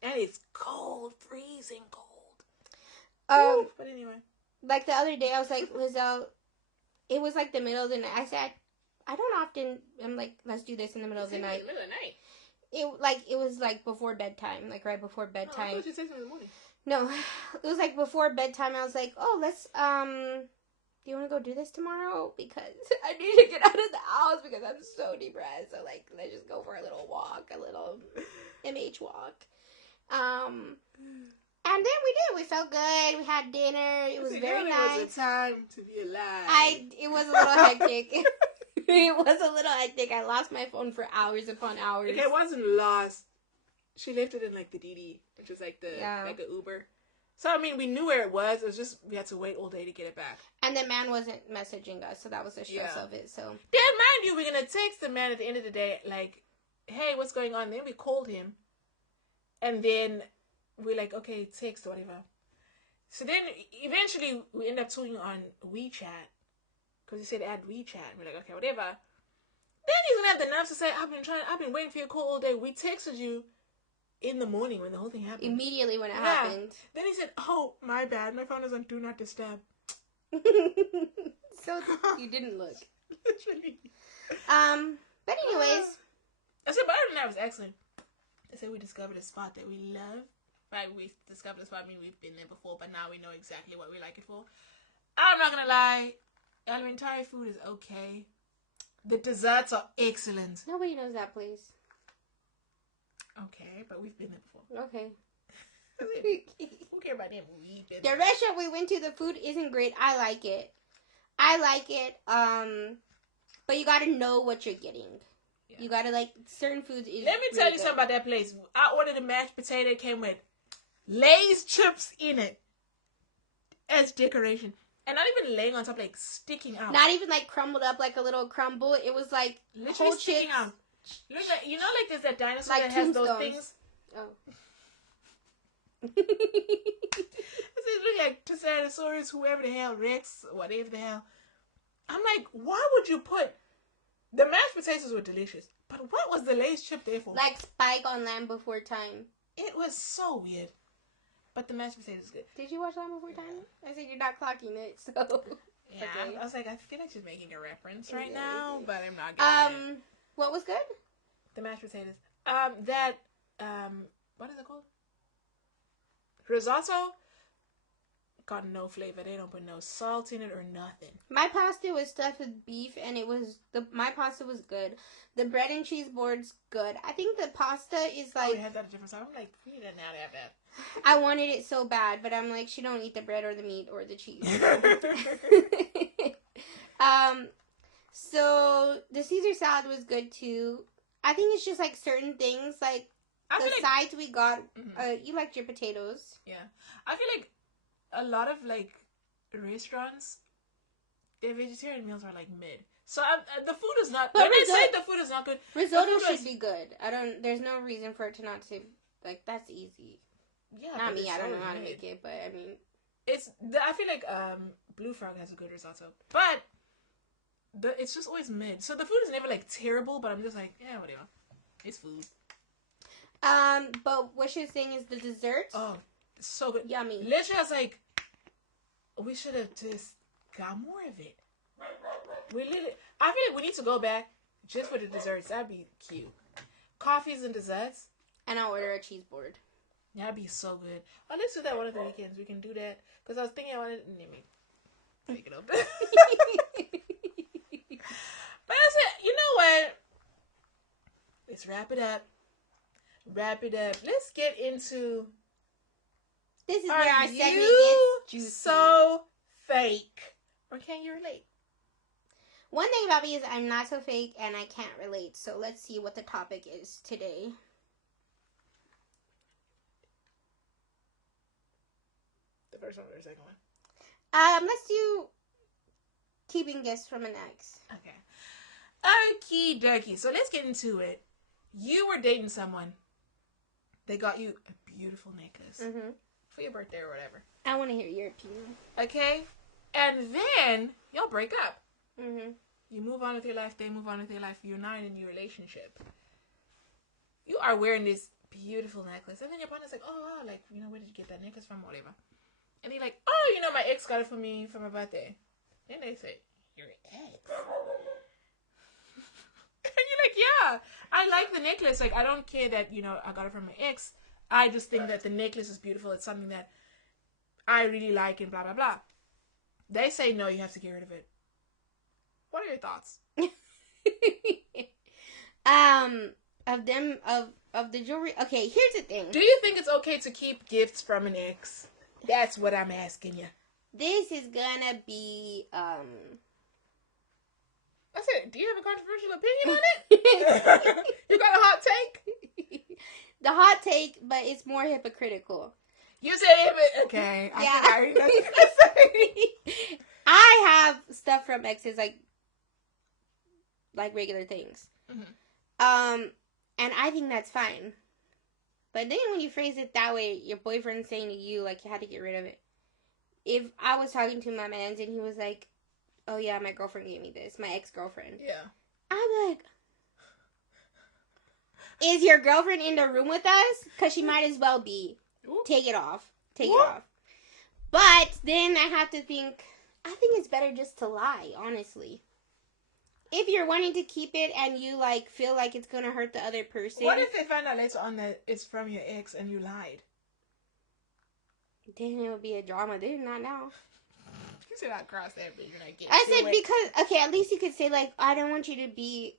And it's cold, freezing cold. But anyway. Like the other day, I was like, Lizelle, it was like the middle of the night. I said, I don't often, I'm like, let's do this in the middle of the night. In the middle of the night? It was like before bedtime, like right before bedtime. I thought you said something in the morning. No, it was like before bedtime. I was like, oh, let's, do you want to go do this tomorrow? Because I need to get out of the house because I'm so depressed. So, like, let's just go for a little walk, a little MH walk. And then we did. We felt good. We had dinner. It was very nice. It was a time to be alive. It was a little hectic. It was a little hectic. I lost my phone for hours upon hours. Okay, it wasn't lost. She left it in, like, the DD, which is, like, like an Uber. So, I mean, we knew where it was. It was just, we had to wait all day to get it back. And the man wasn't messaging us, so that was the stress of it, so. Then, mind you, we're going to text the man at the end of the day, like, hey, what's going on? Then we called him. And then we're like, okay, text or whatever. So then, eventually, we end up talking on WeChat. Because he said add WeChat. We're like, okay, whatever. Then he's going to have the nerve to say, I've been waiting for your call all day. We texted you in the morning when the whole thing happened. Immediately when it happened. Then he said, oh, my bad. My phone is on Do Not Disturb. So you didn't look. Literally. But anyways. I said, but other than that, it was excellent. I said we discovered a spot that we love. we've discovered this, I mean, we've been there before, but now we know exactly what we like it for. I'm not gonna lie, elementary food is okay. The desserts are excellent. Nobody knows that place. Okay, but we've been there before. Okay. Who care about them? We've been The there. restaurant we went to, the food isn't great. I like it. But you gotta know what you're getting. Yeah. You gotta like certain foods. Let me tell you something about that place. I ordered a mashed potato. It came with Lay's chips in it as decoration, and not even laying on top, like sticking out. Not even like crumbled up like a little crumble. It was like literally whole sticking chips. out. Look like, you know, like there's that dinosaur like that has those things. Oh. It look like Tyrannosaurus, whoever the hell, Rex, whatever the hell. I'm like, why would you put... The mashed potatoes were delicious, but what was the Lay's chip there for? Like Spike on Land Before Time. It was so weird. But the mashed potatoes good. Did you watch Land Before Time? I said you're not clocking it, so... Yeah, okay. I was like, I feel like she's making a reference right Okay. now, but I'm not getting it. What was good? The mashed potatoes. What is it called? Risotto. Got no flavor. They don't put no salt in it or nothing. My pasta was stuffed with beef, and my pasta was good. The bread and cheese board's good. I think the pasta is like... Oh, you had that at a different time? I'm like, we didn't have that. I wanted it so bad, but I'm like, she don't eat the bread or the meat or the cheese. So the Caesar salad was good too. I think it's just like certain things, like the sides we got. You liked your potatoes. Yeah, I feel like a lot of like restaurants, their vegetarian meals are like mid. So the food is not. But when they say the food is not good, risotto should be good. There's no reason for it to not say like that's easy. Yeah, not me. I don't know how to make it, but I mean, I feel like Blue Frog has a good risotto, but it's just always mid. So the food is never like terrible, but I'm just like, yeah, whatever. It's food. But what she's saying is the dessert. Oh, it's so good. Yummy. Literally, I was like, we should have just got more of it. I feel like we need to go back just for the desserts. That'd be cute. Coffees and desserts. And I'll order a cheese board. That'd be so good. Oh, let's do that one of the weekends. We can do that. Because I was thinking I wanted to take it up. But I said, you know what? Let's wrap it up. Let's get into... This is where our segment gets juicy. So fake. Or can you relate? One thing about me is I'm not so fake and I can't relate. So let's see what the topic is today. The first one or the second one? Let's do keeping gifts from an ex. Okay. Okie dokie. So let's get into it. You were dating someone. They got you a beautiful necklace. Mm-hmm. For your birthday or whatever. I want to hear your opinion. Okay? And then y'all break up. Mm-hmm. You move on with your life. They move on with their life. You're not in a new relationship. You are wearing this beautiful necklace. And then your partner's like, oh, wow, like, you know, where did you get that necklace from? Whatever. And you're like, oh, you know, my ex got it for me for my birthday. Then they say, your ex? And you're like, yeah, I like the necklace. Like, I don't care that, you know, I got it from my ex. I just think that the necklace is beautiful. It's something that I really like and blah, blah, blah. They say, no, you have to get rid of it. What are your thoughts? Of the jewelry. Okay, here's the thing. Do you think it's okay to keep gifts from an ex? That's what I'm asking you. This is gonna be, I said, do you have a controversial opinion on it? You got a hot take? The hot take, but it's more hypocritical. You said it. Okay. Yeah. I I have stuff from exes, like regular things. Mm-hmm. And I think that's fine. But then when you phrase it that way, your boyfriend's saying to you, like, you had to get rid of it. If I was talking to my man and he was like, oh yeah, my girlfriend gave me this, my ex-girlfriend. Yeah. I'm like, is your girlfriend in the room with us? Because she might as well be. Ooh. Take it off. Take Ooh. it off. But then I have to think, I think it's better just to lie, honestly. If you're wanting to keep it and you, like, feel like it's going to hurt the other person. What if they find out later on that it's from your ex and you lied? Then it would be a drama. Then not now. You said I'd cross that bridge when I get I to said it. because okay, at least you could say like I don't want you to be.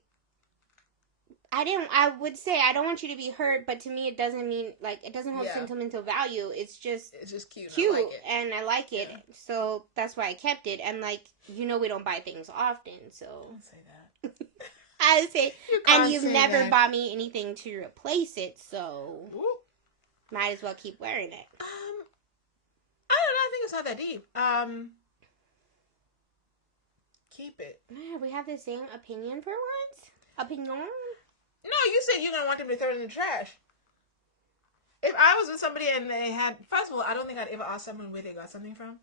I would say I don't want you to be hurt, but to me it doesn't mean like it doesn't hold sentimental value. It's just cute. Cute, and I like it, so that's why I kept it. And like we don't buy things often, so don't say that. I would say, and you've never bought me anything to replace it, so might as well keep wearing it. I don't know. I think it's not that deep. Keep it. Yeah, we have the same opinion for once. Opinion. No, you said you're gonna want them to throw it in the trash. If I was with somebody and they had, first of all, I don't think I'd ever ask someone where they got something from.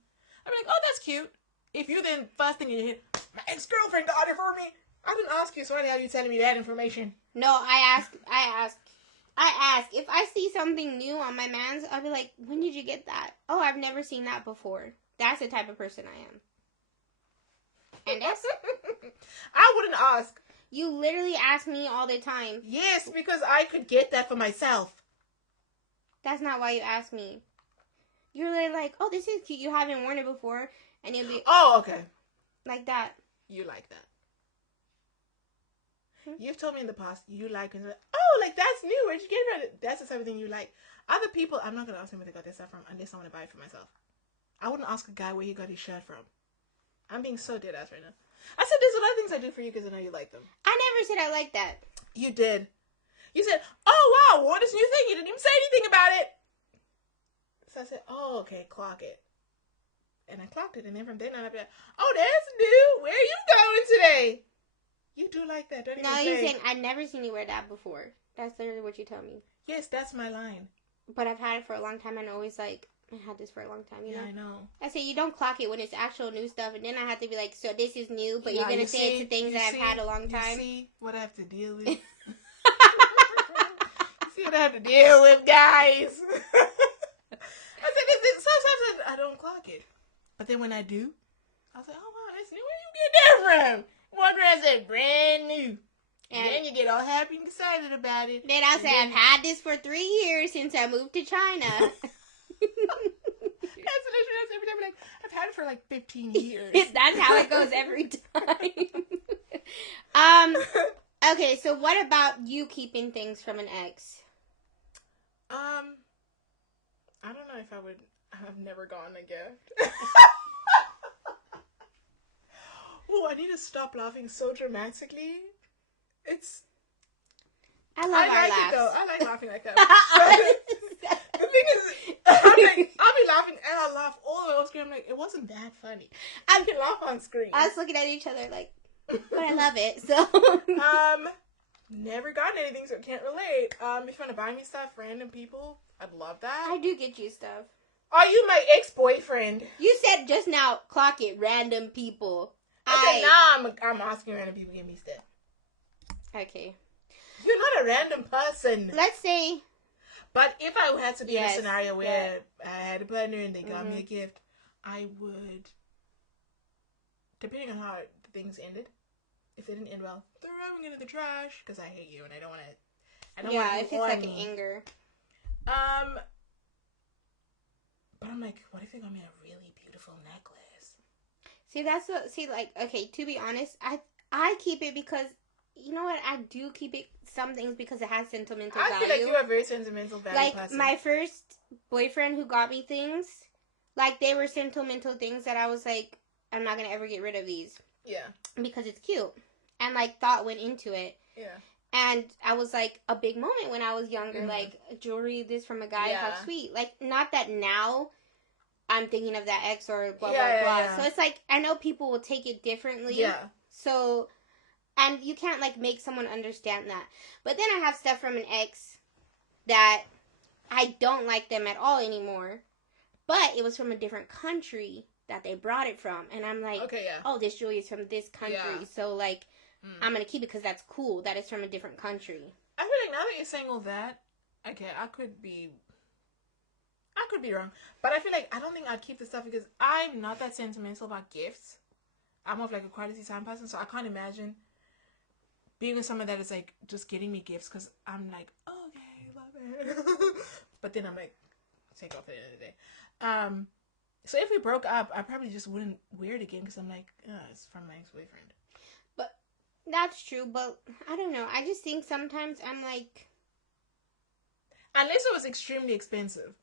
I'd be like, oh, that's cute. If you then first thing you hear, my ex-girlfriend got it for me. I didn't ask you, so why the hell are you telling me that information? No, I ask. If I see something new on my man's, I'll be like, when did you get that? Oh, I've never seen that before. That's the type of person I am. And that's... I wouldn't ask. You literally ask me all the time. Yes, because I could get that for myself. That's not why you ask me. You're literally like, oh, this is cute. You haven't worn it before. And you'll be... Oh, okay. Like that. You like that. You've told me in the past you like it. Oh, like that's new. Where'd you get it? That's the type of thing you like. Other people, I'm not going to ask them where they got their stuff from unless I want to buy it for myself. I wouldn't ask a guy where he got his shirt from. I'm being so dead ass right now. I said there's a lot of things I do for you because I know you like them. I never said I like that. You did. You said, oh wow, what this new thing? You didn't even say anything about it. So I said, oh, okay, clock it. And I clocked it, and then from then on I'd be like, oh, that's new. Where are you going today? You do like that, don't you? No, you're saying I've never seen you wear that before. That's literally what you tell me. Yes, that's my line. But I've had it for a long time and always like, I had this for a long time, you know? I know. I say you don't clock it when it's actual new stuff, and then I have to be like, so this is new, but you're going to say it's the things that I've had a long time? You see what I have to deal with? You see what I have to deal with, guys? I said, sometimes I don't clock it. But then when I do, I was like, oh wow, that's new. Where you get that from? One girl said brand new. And then you get all happy and excited about it. Then I'll say, I've had this for 3 years since I moved to China. That's what I say every time. Like, I've had it for like 15 years. That's how it goes every time. Okay, so what about you keeping things from an ex? I don't know if I would. I've never gotten a gift. Oh, I need to stop laughing so dramatically. I love our like laughs. it though. I like laughing like that. The thing is, I'll be laughing and I'll laugh all the way off screen. I'm like, it wasn't that funny. I can laugh on screen. Us looking at each other like, but I love it. So never gotten anything, so I can't relate. If you want to buy me stuff, random people, I'd love that. I do get you stuff. Are you my ex-boyfriend? You said just now, clock it, random people. Okay, now I'm asking random people to give me stuff. Okay. You're not a random person. Let's say. But if I had to be in a scenario where I had a partner and they got me a gift, I would, depending on how things ended, if they didn't end well, throwing it in the trash because I hate you and I don't want to. Yeah, if it's like an anger. But I'm like, what if they got me a really beautiful necklace? Okay, to be honest, I keep it because, you know what, I do keep it, some things because it has sentimental value. I feel like you are a very sentimental value person. My first boyfriend who got me things, like, they were sentimental things that I was like, I'm not going to ever get rid of these. Yeah. Because it's cute. And, like, thought went into it. Yeah. And I was, like, a big moment when I was younger. Like, jewelry, this from a guy, how sweet. Like, not that now I'm thinking of that ex or blah, blah, blah. Yeah. So it's, like, I know people will take it differently. Yeah. So, and you can't, like, make someone understand that. But then I have stuff from an ex that I don't like them at all anymore. But it was from a different country that they brought it from. And I'm like, oh, this jewelry is from this country. Yeah. So, like, I'm going to keep it because that's cool that it's from a different country. I feel like now that you're saying all that, okay, I could be wrong. But I feel like I don't think I'd keep the stuff because I'm not that sentimental about gifts. I'm more of like a quality time person, so I can't imagine being with someone that is like just getting me gifts because I'm like, oh, okay, love it. But then I'm like, take off at the end of the day. So if we broke up, I probably just wouldn't wear it again because I'm like, it's from my ex-boyfriend. But that's true. But I don't know. I just think sometimes I'm like, unless it was extremely expensive.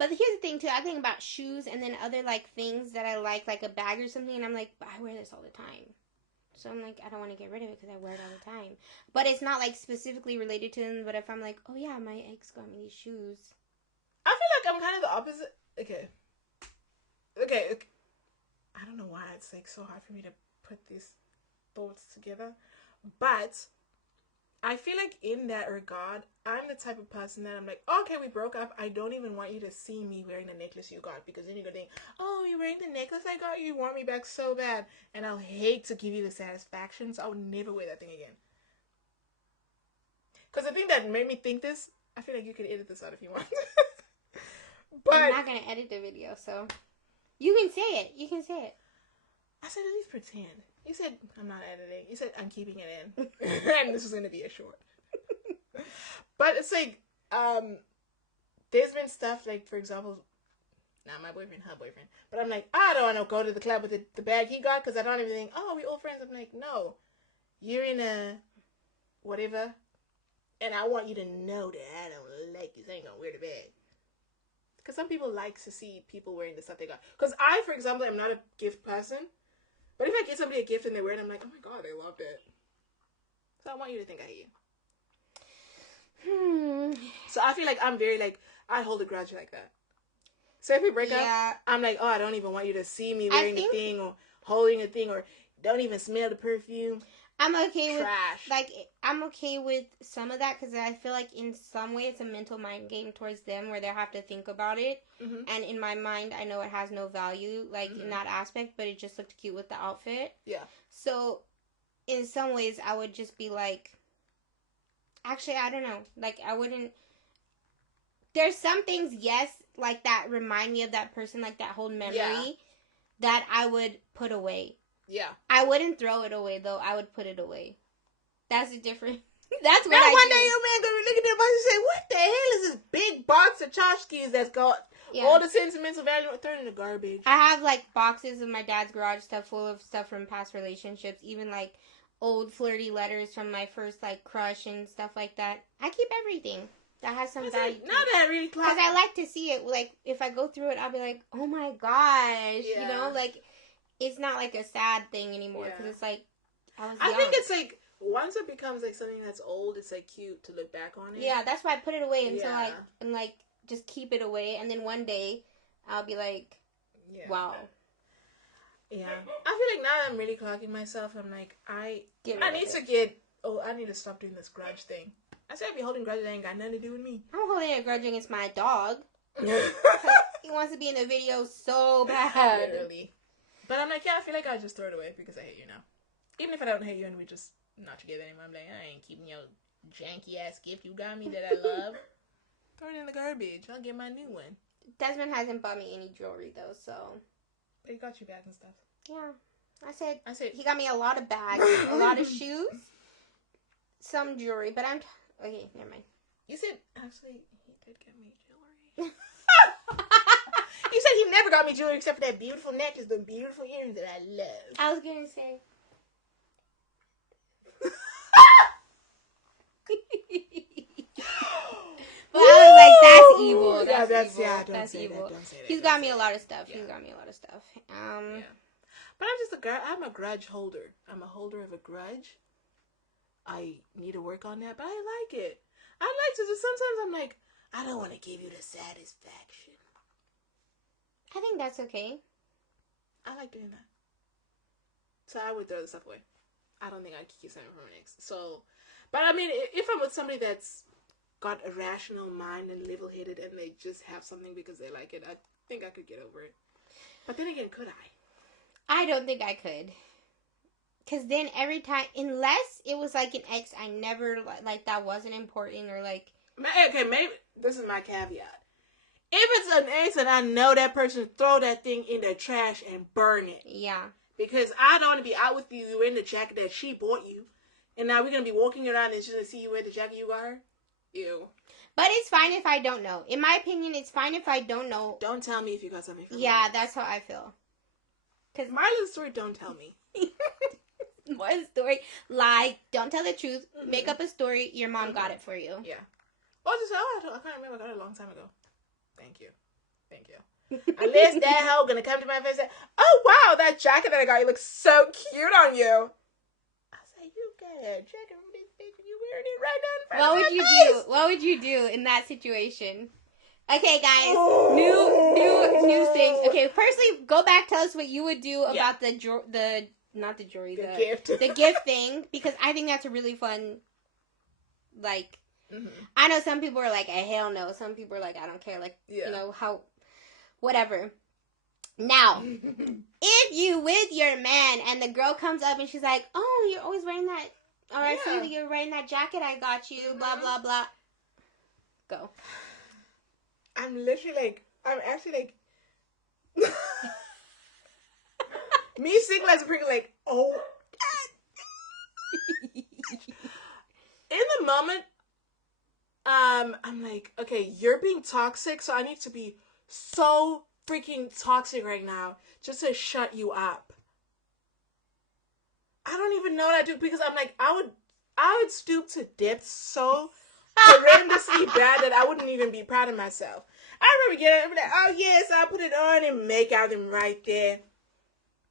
but here's the thing too. I think about shoes and then other like things that I like a bag or something, and I'm like, but I wear this all the time. So I'm like, I don't want to get rid of it because I wear it all the time. But it's not like specifically related to them. But if I'm like, oh yeah, my ex got me these shoes. I feel like I'm kind of the opposite. Okay. I don't know why it's like so hard for me to put these thoughts together, but I feel like in that regard, I'm the type of person that I'm like, okay, we broke up. I don't even want you to see me wearing the necklace you got, because then you're gonna think, oh, you're wearing the necklace I got. You want me back so bad, and I'll hate to give you the satisfaction, so I would never wear that thing again. Because the thing that made me think this, I feel like you could edit this out if you want. But I'm not gonna edit the video, so you can say it. You can say it. I said at least pretend. You said I'm not editing. You said I'm keeping it in, and this is gonna be a short. But it's like, there's been stuff like, for example, not my boyfriend, her boyfriend. But I'm like, I don't want to go to the club with the bag he got because I don't even think, oh, we all friends. I'm like, no, you're in a whatever, and I want you to know that I don't like you. So I ain't gonna wear the bag. Because some people like to see people wearing the stuff they got. Because I, for example, am not a gift person. But if I get somebody a gift and they wear it, I'm like, oh my god, they loved it. So I want you to think I hate you. So I feel like I'm very like, I hold a grudge like that. So if we break up, I'm like, oh, I don't even want you to see me wearing the thing or holding a thing, or don't even smell the perfume. I'm okay with I'm okay with some of that because I feel like in some way it's a mental mind game towards them where they have to think about it. Mm-hmm. And in my mind, I know it has no value in that aspect, but it just looked cute with the outfit. Yeah. So in some ways, I would just be like, actually, I don't know. Like, I wouldn't. There's some things, yes, like that remind me of that person, like that whole memory that I would put away. Yeah. I wouldn't throw it away, though. I would put it away. That's a different... That's what I do. One day your man gonna look at that box and say, what the hell is this big box of tchotchkes that's got all the sentimental value? Throw it in the garbage. I have, like, boxes of my dad's garage stuff full of stuff from past relationships. Even, like, old flirty letters from my first, like, crush and stuff like that. I keep everything that has some value. Not that really classic. Because I like to see it. Like, if I go through it, I'll be like, oh my gosh. Yeah. You know, like... It's not like a sad thing anymore because it's like I think it's like once it becomes like something that's old, it's like cute to look back on it. Yeah, that's why I put it away until and like just keep it away, and then one day I'll be like, wow. Yeah, I feel like now I'm really clocking myself. I'm like, I need to stop doing this grudge thing. I said I'd be holding grudges that ain't got nothing to do with me. I'm holding a grudge against my dog. He wants to be in the video so bad. Literally. But I'm like, I feel like I'll just throw it away because I hate you now. Even if I don't hate you and we're just not together anymore, I'm like, I ain't keeping your janky ass gift you got me that I love. Throw it in the garbage. I'll get my new one. Desmond hasn't bought me any jewelry though, so. But he got you bags and stuff. Yeah. I said he got me a lot of bags, a lot of shoes, some jewelry, but okay, never mind. You said, actually, he did get me jewelry. You said he never got me jewelry except for that beautiful necklace, the beautiful earrings that I love. I was going to say. But I was like, that's evil. That's evil. That's evil. Don't say that. He's got me a lot of stuff. Yeah. He's got me a lot of stuff. Yeah. But I'm just I'm a grudge holder. I'm a holder of a grudge. I need to work on that, but I like it. I like to just, sometimes I'm like, I don't want to give you the satisfaction. I think that's okay. I like doing that. So I would throw the stuff away. I don't think I'd keep something from an ex. So, but I mean, if I'm with somebody that's got a rational mind and level-headed and they just have something because they like it, I think I could get over it. But then again, could I? I don't think I could. Because then every time, unless it was like an ex I never, like that wasn't important or like. Okay, maybe, this is my caveat. If it's an ex and I know that person, throw that thing in the trash and burn it. Yeah. Because I don't want to be out with you in the jacket that she bought you. And now we're going to be walking around and she's going to see you wear the jacket you got her. Ew. But it's fine if I don't know. In my opinion, it's fine if I don't know. Don't tell me if you got something from Yeah, Marlon's. that's how I feel. Cause Marlon's story, don't tell me. One story. Lie. Don't tell the truth. Mm-hmm. Make up a story. Your mom got it for you. Yeah. Well, just I can't remember. I got it a long time ago. Thank you. Unless that hoe gonna come to my face and say, "Oh wow, that jacket that I got you looks so cute on you." I say, "You got a jacket from this bitch and you wearing it right now in front What of would my you face." do? What would you do in that situation? Okay, guys. New things. Okay, firstly, go back. Tell us what you would do about the gift thing, because I think that's a really fun. Like, I know some people are like, hell no. Some people are like, I don't care. Like, you know how, whatever. Now, if you with your man and the girl comes up and she's like, oh, you're always wearing that, or I see that you're wearing that jacket I got you, blah blah blah. Go. I'm actually like, me single as a prick, like, oh, in the moment, I'm like, okay, you're being toxic, so I need to be so freaking toxic right now just to shut you up. I don't even know what I do, because I'm like, I would stoop to depths so horrendously bad that I wouldn't even be proud of myself. I remember getting up like, oh yes, I'll put it on and make out them right there.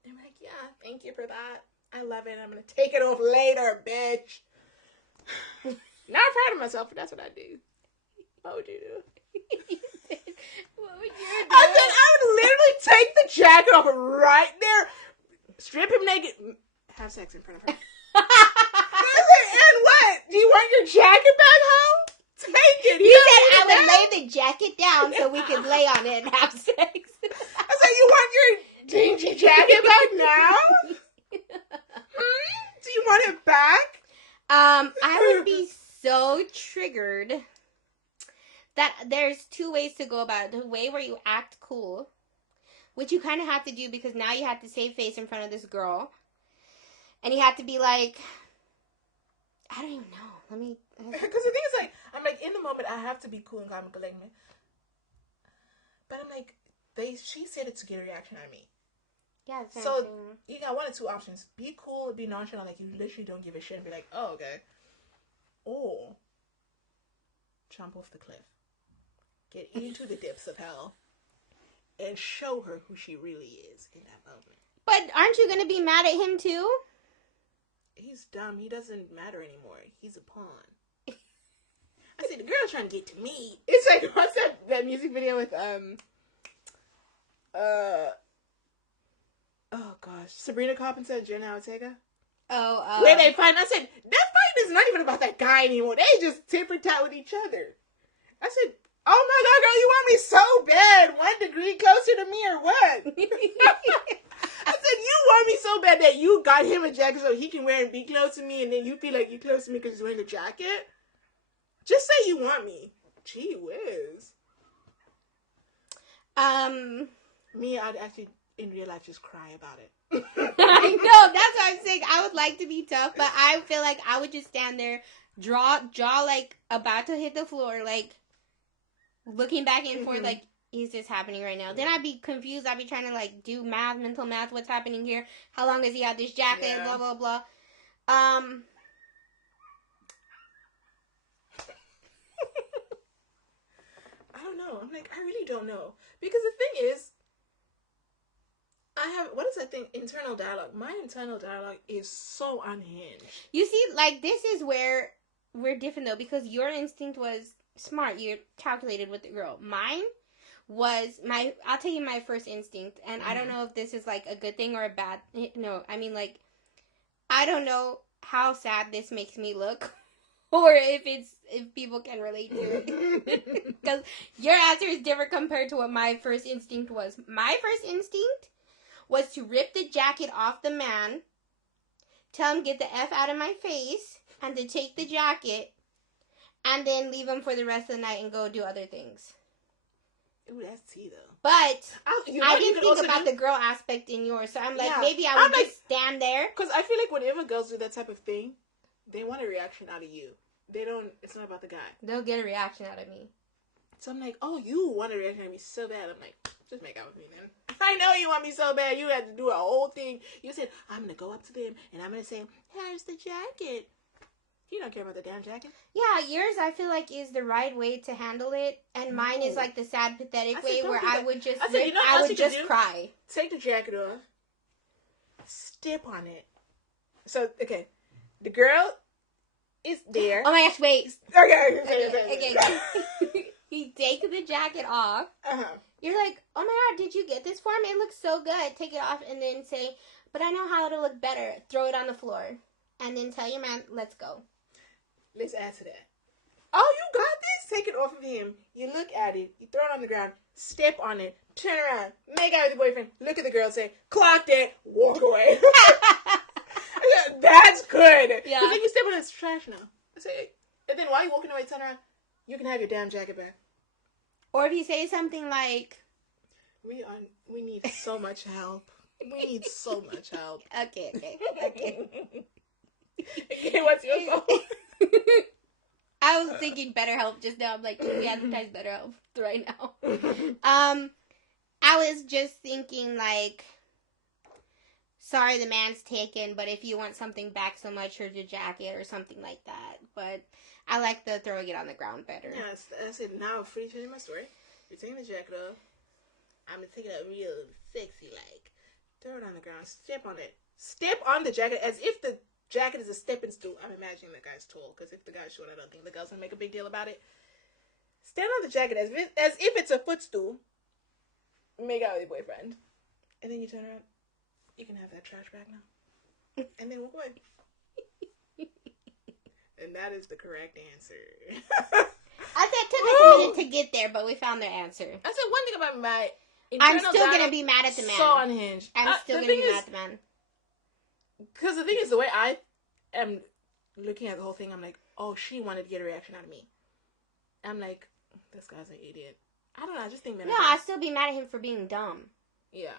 I'm like, yeah, thank you for that. I love it. I'm gonna take it off later, bitch. Not proud of myself, but that's what I do. What would you do? What would you do? I would literally take the jacket off right there, strip him naked, have sex in front of her. And what? Do you want your jacket back home? Take it. You said I would lay the jacket down so we could lay on it and have sex. I said, you want your dingy jacket back now? Do you want it back? I would be so triggered that there's two ways to go about it. The way where you act cool, which you kind of have to do because now you have to save face in front of this girl. And you have to be like, I don't even know. Because the thing is, like, I'm like, in the moment, I have to be cool and calm and collected. But I'm like, she said it to get a reaction out of me. Yeah, so you got one or two options. Be cool, be nonchalant, like you literally don't give a shit and be like, oh, okay. Or jump off the cliff. Get into the depths of hell. And show her who she really is in that moment. But aren't you going to be mad at him too? He's dumb. He doesn't matter anymore. He's a pawn. I said, the girl's trying to get to me. It's like, what's that music video with, oh gosh, Sabrina Carpenter and Jenna Ortega? Where they find, I said, that fight is not even about that guy anymore. They just tip-or-tat with each other. I said, oh my god, girl, you want me so bad. 1 degree closer to me or what? I said, you want me so bad that you got him a jacket so he can wear and be close to me, and then you feel like you're close to me because he's wearing a jacket? Just say you want me. Gee whiz. Me, I'd actually, in real life, just cry about it. I know, that's what I'm saying. I would like to be tough, but I feel like I would just stand there, jaw like about to hit the floor, like looking back and forth, like, is this happening right now? Then I'd be confused. I'd be trying to like do mental math. What's happening here? How long has he had this jacket? Yeah. Blah blah blah. I don't know. I'm like, I really don't know, because the thing is, I have, what is that thing? Internal dialogue. My internal dialogue is so unhinged. You see, like, this is where we're different though, because your instinct was smart. You're calculated with the girl. Mine was I'll tell you my first instinct, and I don't know if this is like a good thing or a bad. No, I mean, like, I don't know how sad this makes me look, or if people can relate to it, because your answer is different compared to what my first instinct was. My first instinct was to rip the jacket off the man, tell him get the F out of my face, and to take the jacket, and then leave him for the rest of the night and go do other things. Ooh, that's tea though. But I didn't think about the girl aspect in yours, so I'm like, maybe I would just stand there. Because I feel like whenever girls do that type of thing, they want a reaction out of you. they don't. It's not about the guy. They'll get a reaction out of me. So I'm like, oh, you want a reaction out of me so bad. I'm like, just make out with me then. I know you want me so bad. You had to do a whole thing. You said, I'm going to go up to them and I'm going to say, here's the jacket. You don't care about the damn jacket. Yeah, yours I feel like is the right way to handle it, and mine is like the sad, pathetic way where I would just, I would just cry. Take the jacket off, step on it. So okay, the girl is there. Oh my gosh! Wait. Okay. He takes the jacket off. You're like, oh my god, did you get this for him? It looks so good. Take it off and then say, but I know how it'll look better. Throw it on the floor, and then tell your man, let's go. Let's add to that. Oh, you got this? Take it off of him. You look at it. You throw it on the ground. Step on it. Turn around. Make out with your boyfriend. Look at the girl. Say, clock that. Walk away. That's good. Yeah. Because then you step on it. It's trash now. I say, and then while you're walking away, turn around. You can have your damn jacket back. Or if you say something like, we need so much help. We need so much help. Okay. Okay, what's your goal? I was thinking BetterHelp just now. I'm like, can we advertise BetterHelp right now? I was just thinking like, sorry the man's taken, but if you want something back so much, here's your jacket or something like that. But I like the throwing it on the ground better. Yes, that's it. Now, for you changing my story, you're taking the jacket off. I'm going to take it out real sexy like. Throw it on the ground. Step on it. Step on the jacket as if the jacket is a stepping stool. I'm imagining the guy's tall, because if the guy's short, I don't think the girl's gonna make a big deal about it. Stand on the jacket as if it's a footstool. Make out with your boyfriend. And then you turn around. You can have that trash bag now. And then walk away. And that is the correct answer. I said it took us a minute to get there, but we found the answer. I said one thing about my I'm still going to be mad at the man. So unhinged. I'm still going to be mad at the man. Because the thing is, the way I am looking at the whole thing, I'm like, oh, she wanted to get a reaction out of me. I'm like, this guy's an idiot. I don't know, I just think... No, I'd still be mad at him for being dumb. Yeah.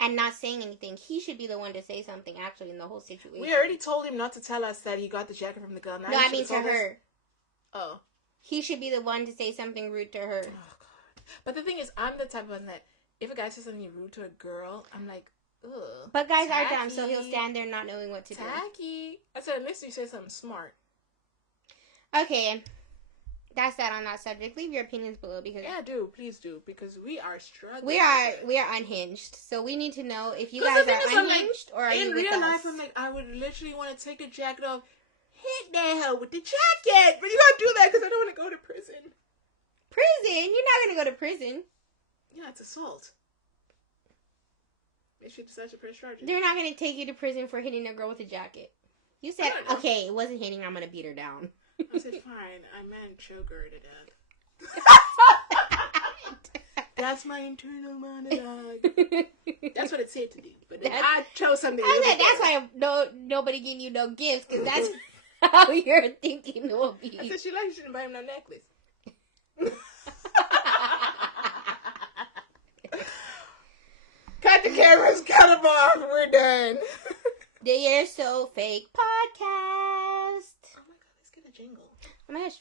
And not saying anything. He should be the one to say something, actually, in the whole situation. We already told him not to tell us that he got the jacket from the girl. Now no, I mean to her. Oh. He should be the one to say something rude to her. Oh, God. But the thing is, I'm the type of person that if a guy says something rude to a girl, I'm like, ugh. But guys are dumb, so he'll stand there not knowing what to do. Tacky. I said, unless you say something smart. Okay. That's that on that subject. Leave your opinions below because please do, because we are struggling. We are unhinged, so we need to know if you guys are unhinged or are you with us. In real life, I'm like, I would literally want to take the jacket off, hit that hell with the jacket, but you gotta do that because I don't want to go to prison. Prison? You're not gonna go to prison. Yeah, it's assault. They should decide to press charges. They're not gonna take you to prison for hitting a girl with a jacket. You said, okay, it wasn't hitting. I'm gonna beat her down. I said, fine. I meant choke her to death. That's my internal monologue. That's what it said to do. But then I chose something. I said that's why nobody gave you no gifts, because that's how you're thinking it will be. I said she shouldn't buy him no necklace. Cut the cameras, cut them off. We're done. The You're So Fake podcast. Oh my god, let's get a jingle. Oh my gosh.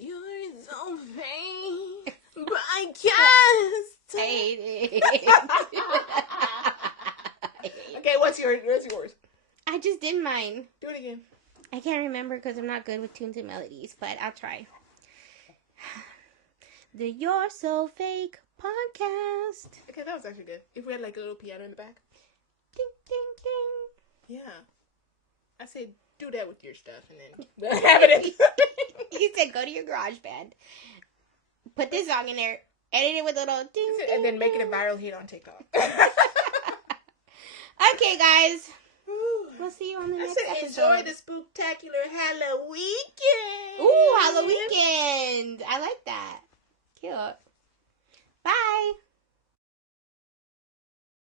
You're so fake podcast. Hate it. Okay, what's yours? I just did mine. Do it again. I can't remember because I'm not good with tunes and melodies, but I'll try. The You're So Fake podcast. Okay, that was actually good. If we had like a little piano in the back. Ding, ding, ding. Yeah. I said, do that with your stuff and then have it in. You said, go to your garage band. Put this song in there. Edit it with a little ding, ding, and then make it a viral hit on TikTok. Okay, guys. We'll see you on the next episode. Enjoy the spooktacular Halloweek. Ooh, Halloween. I like that. Cute.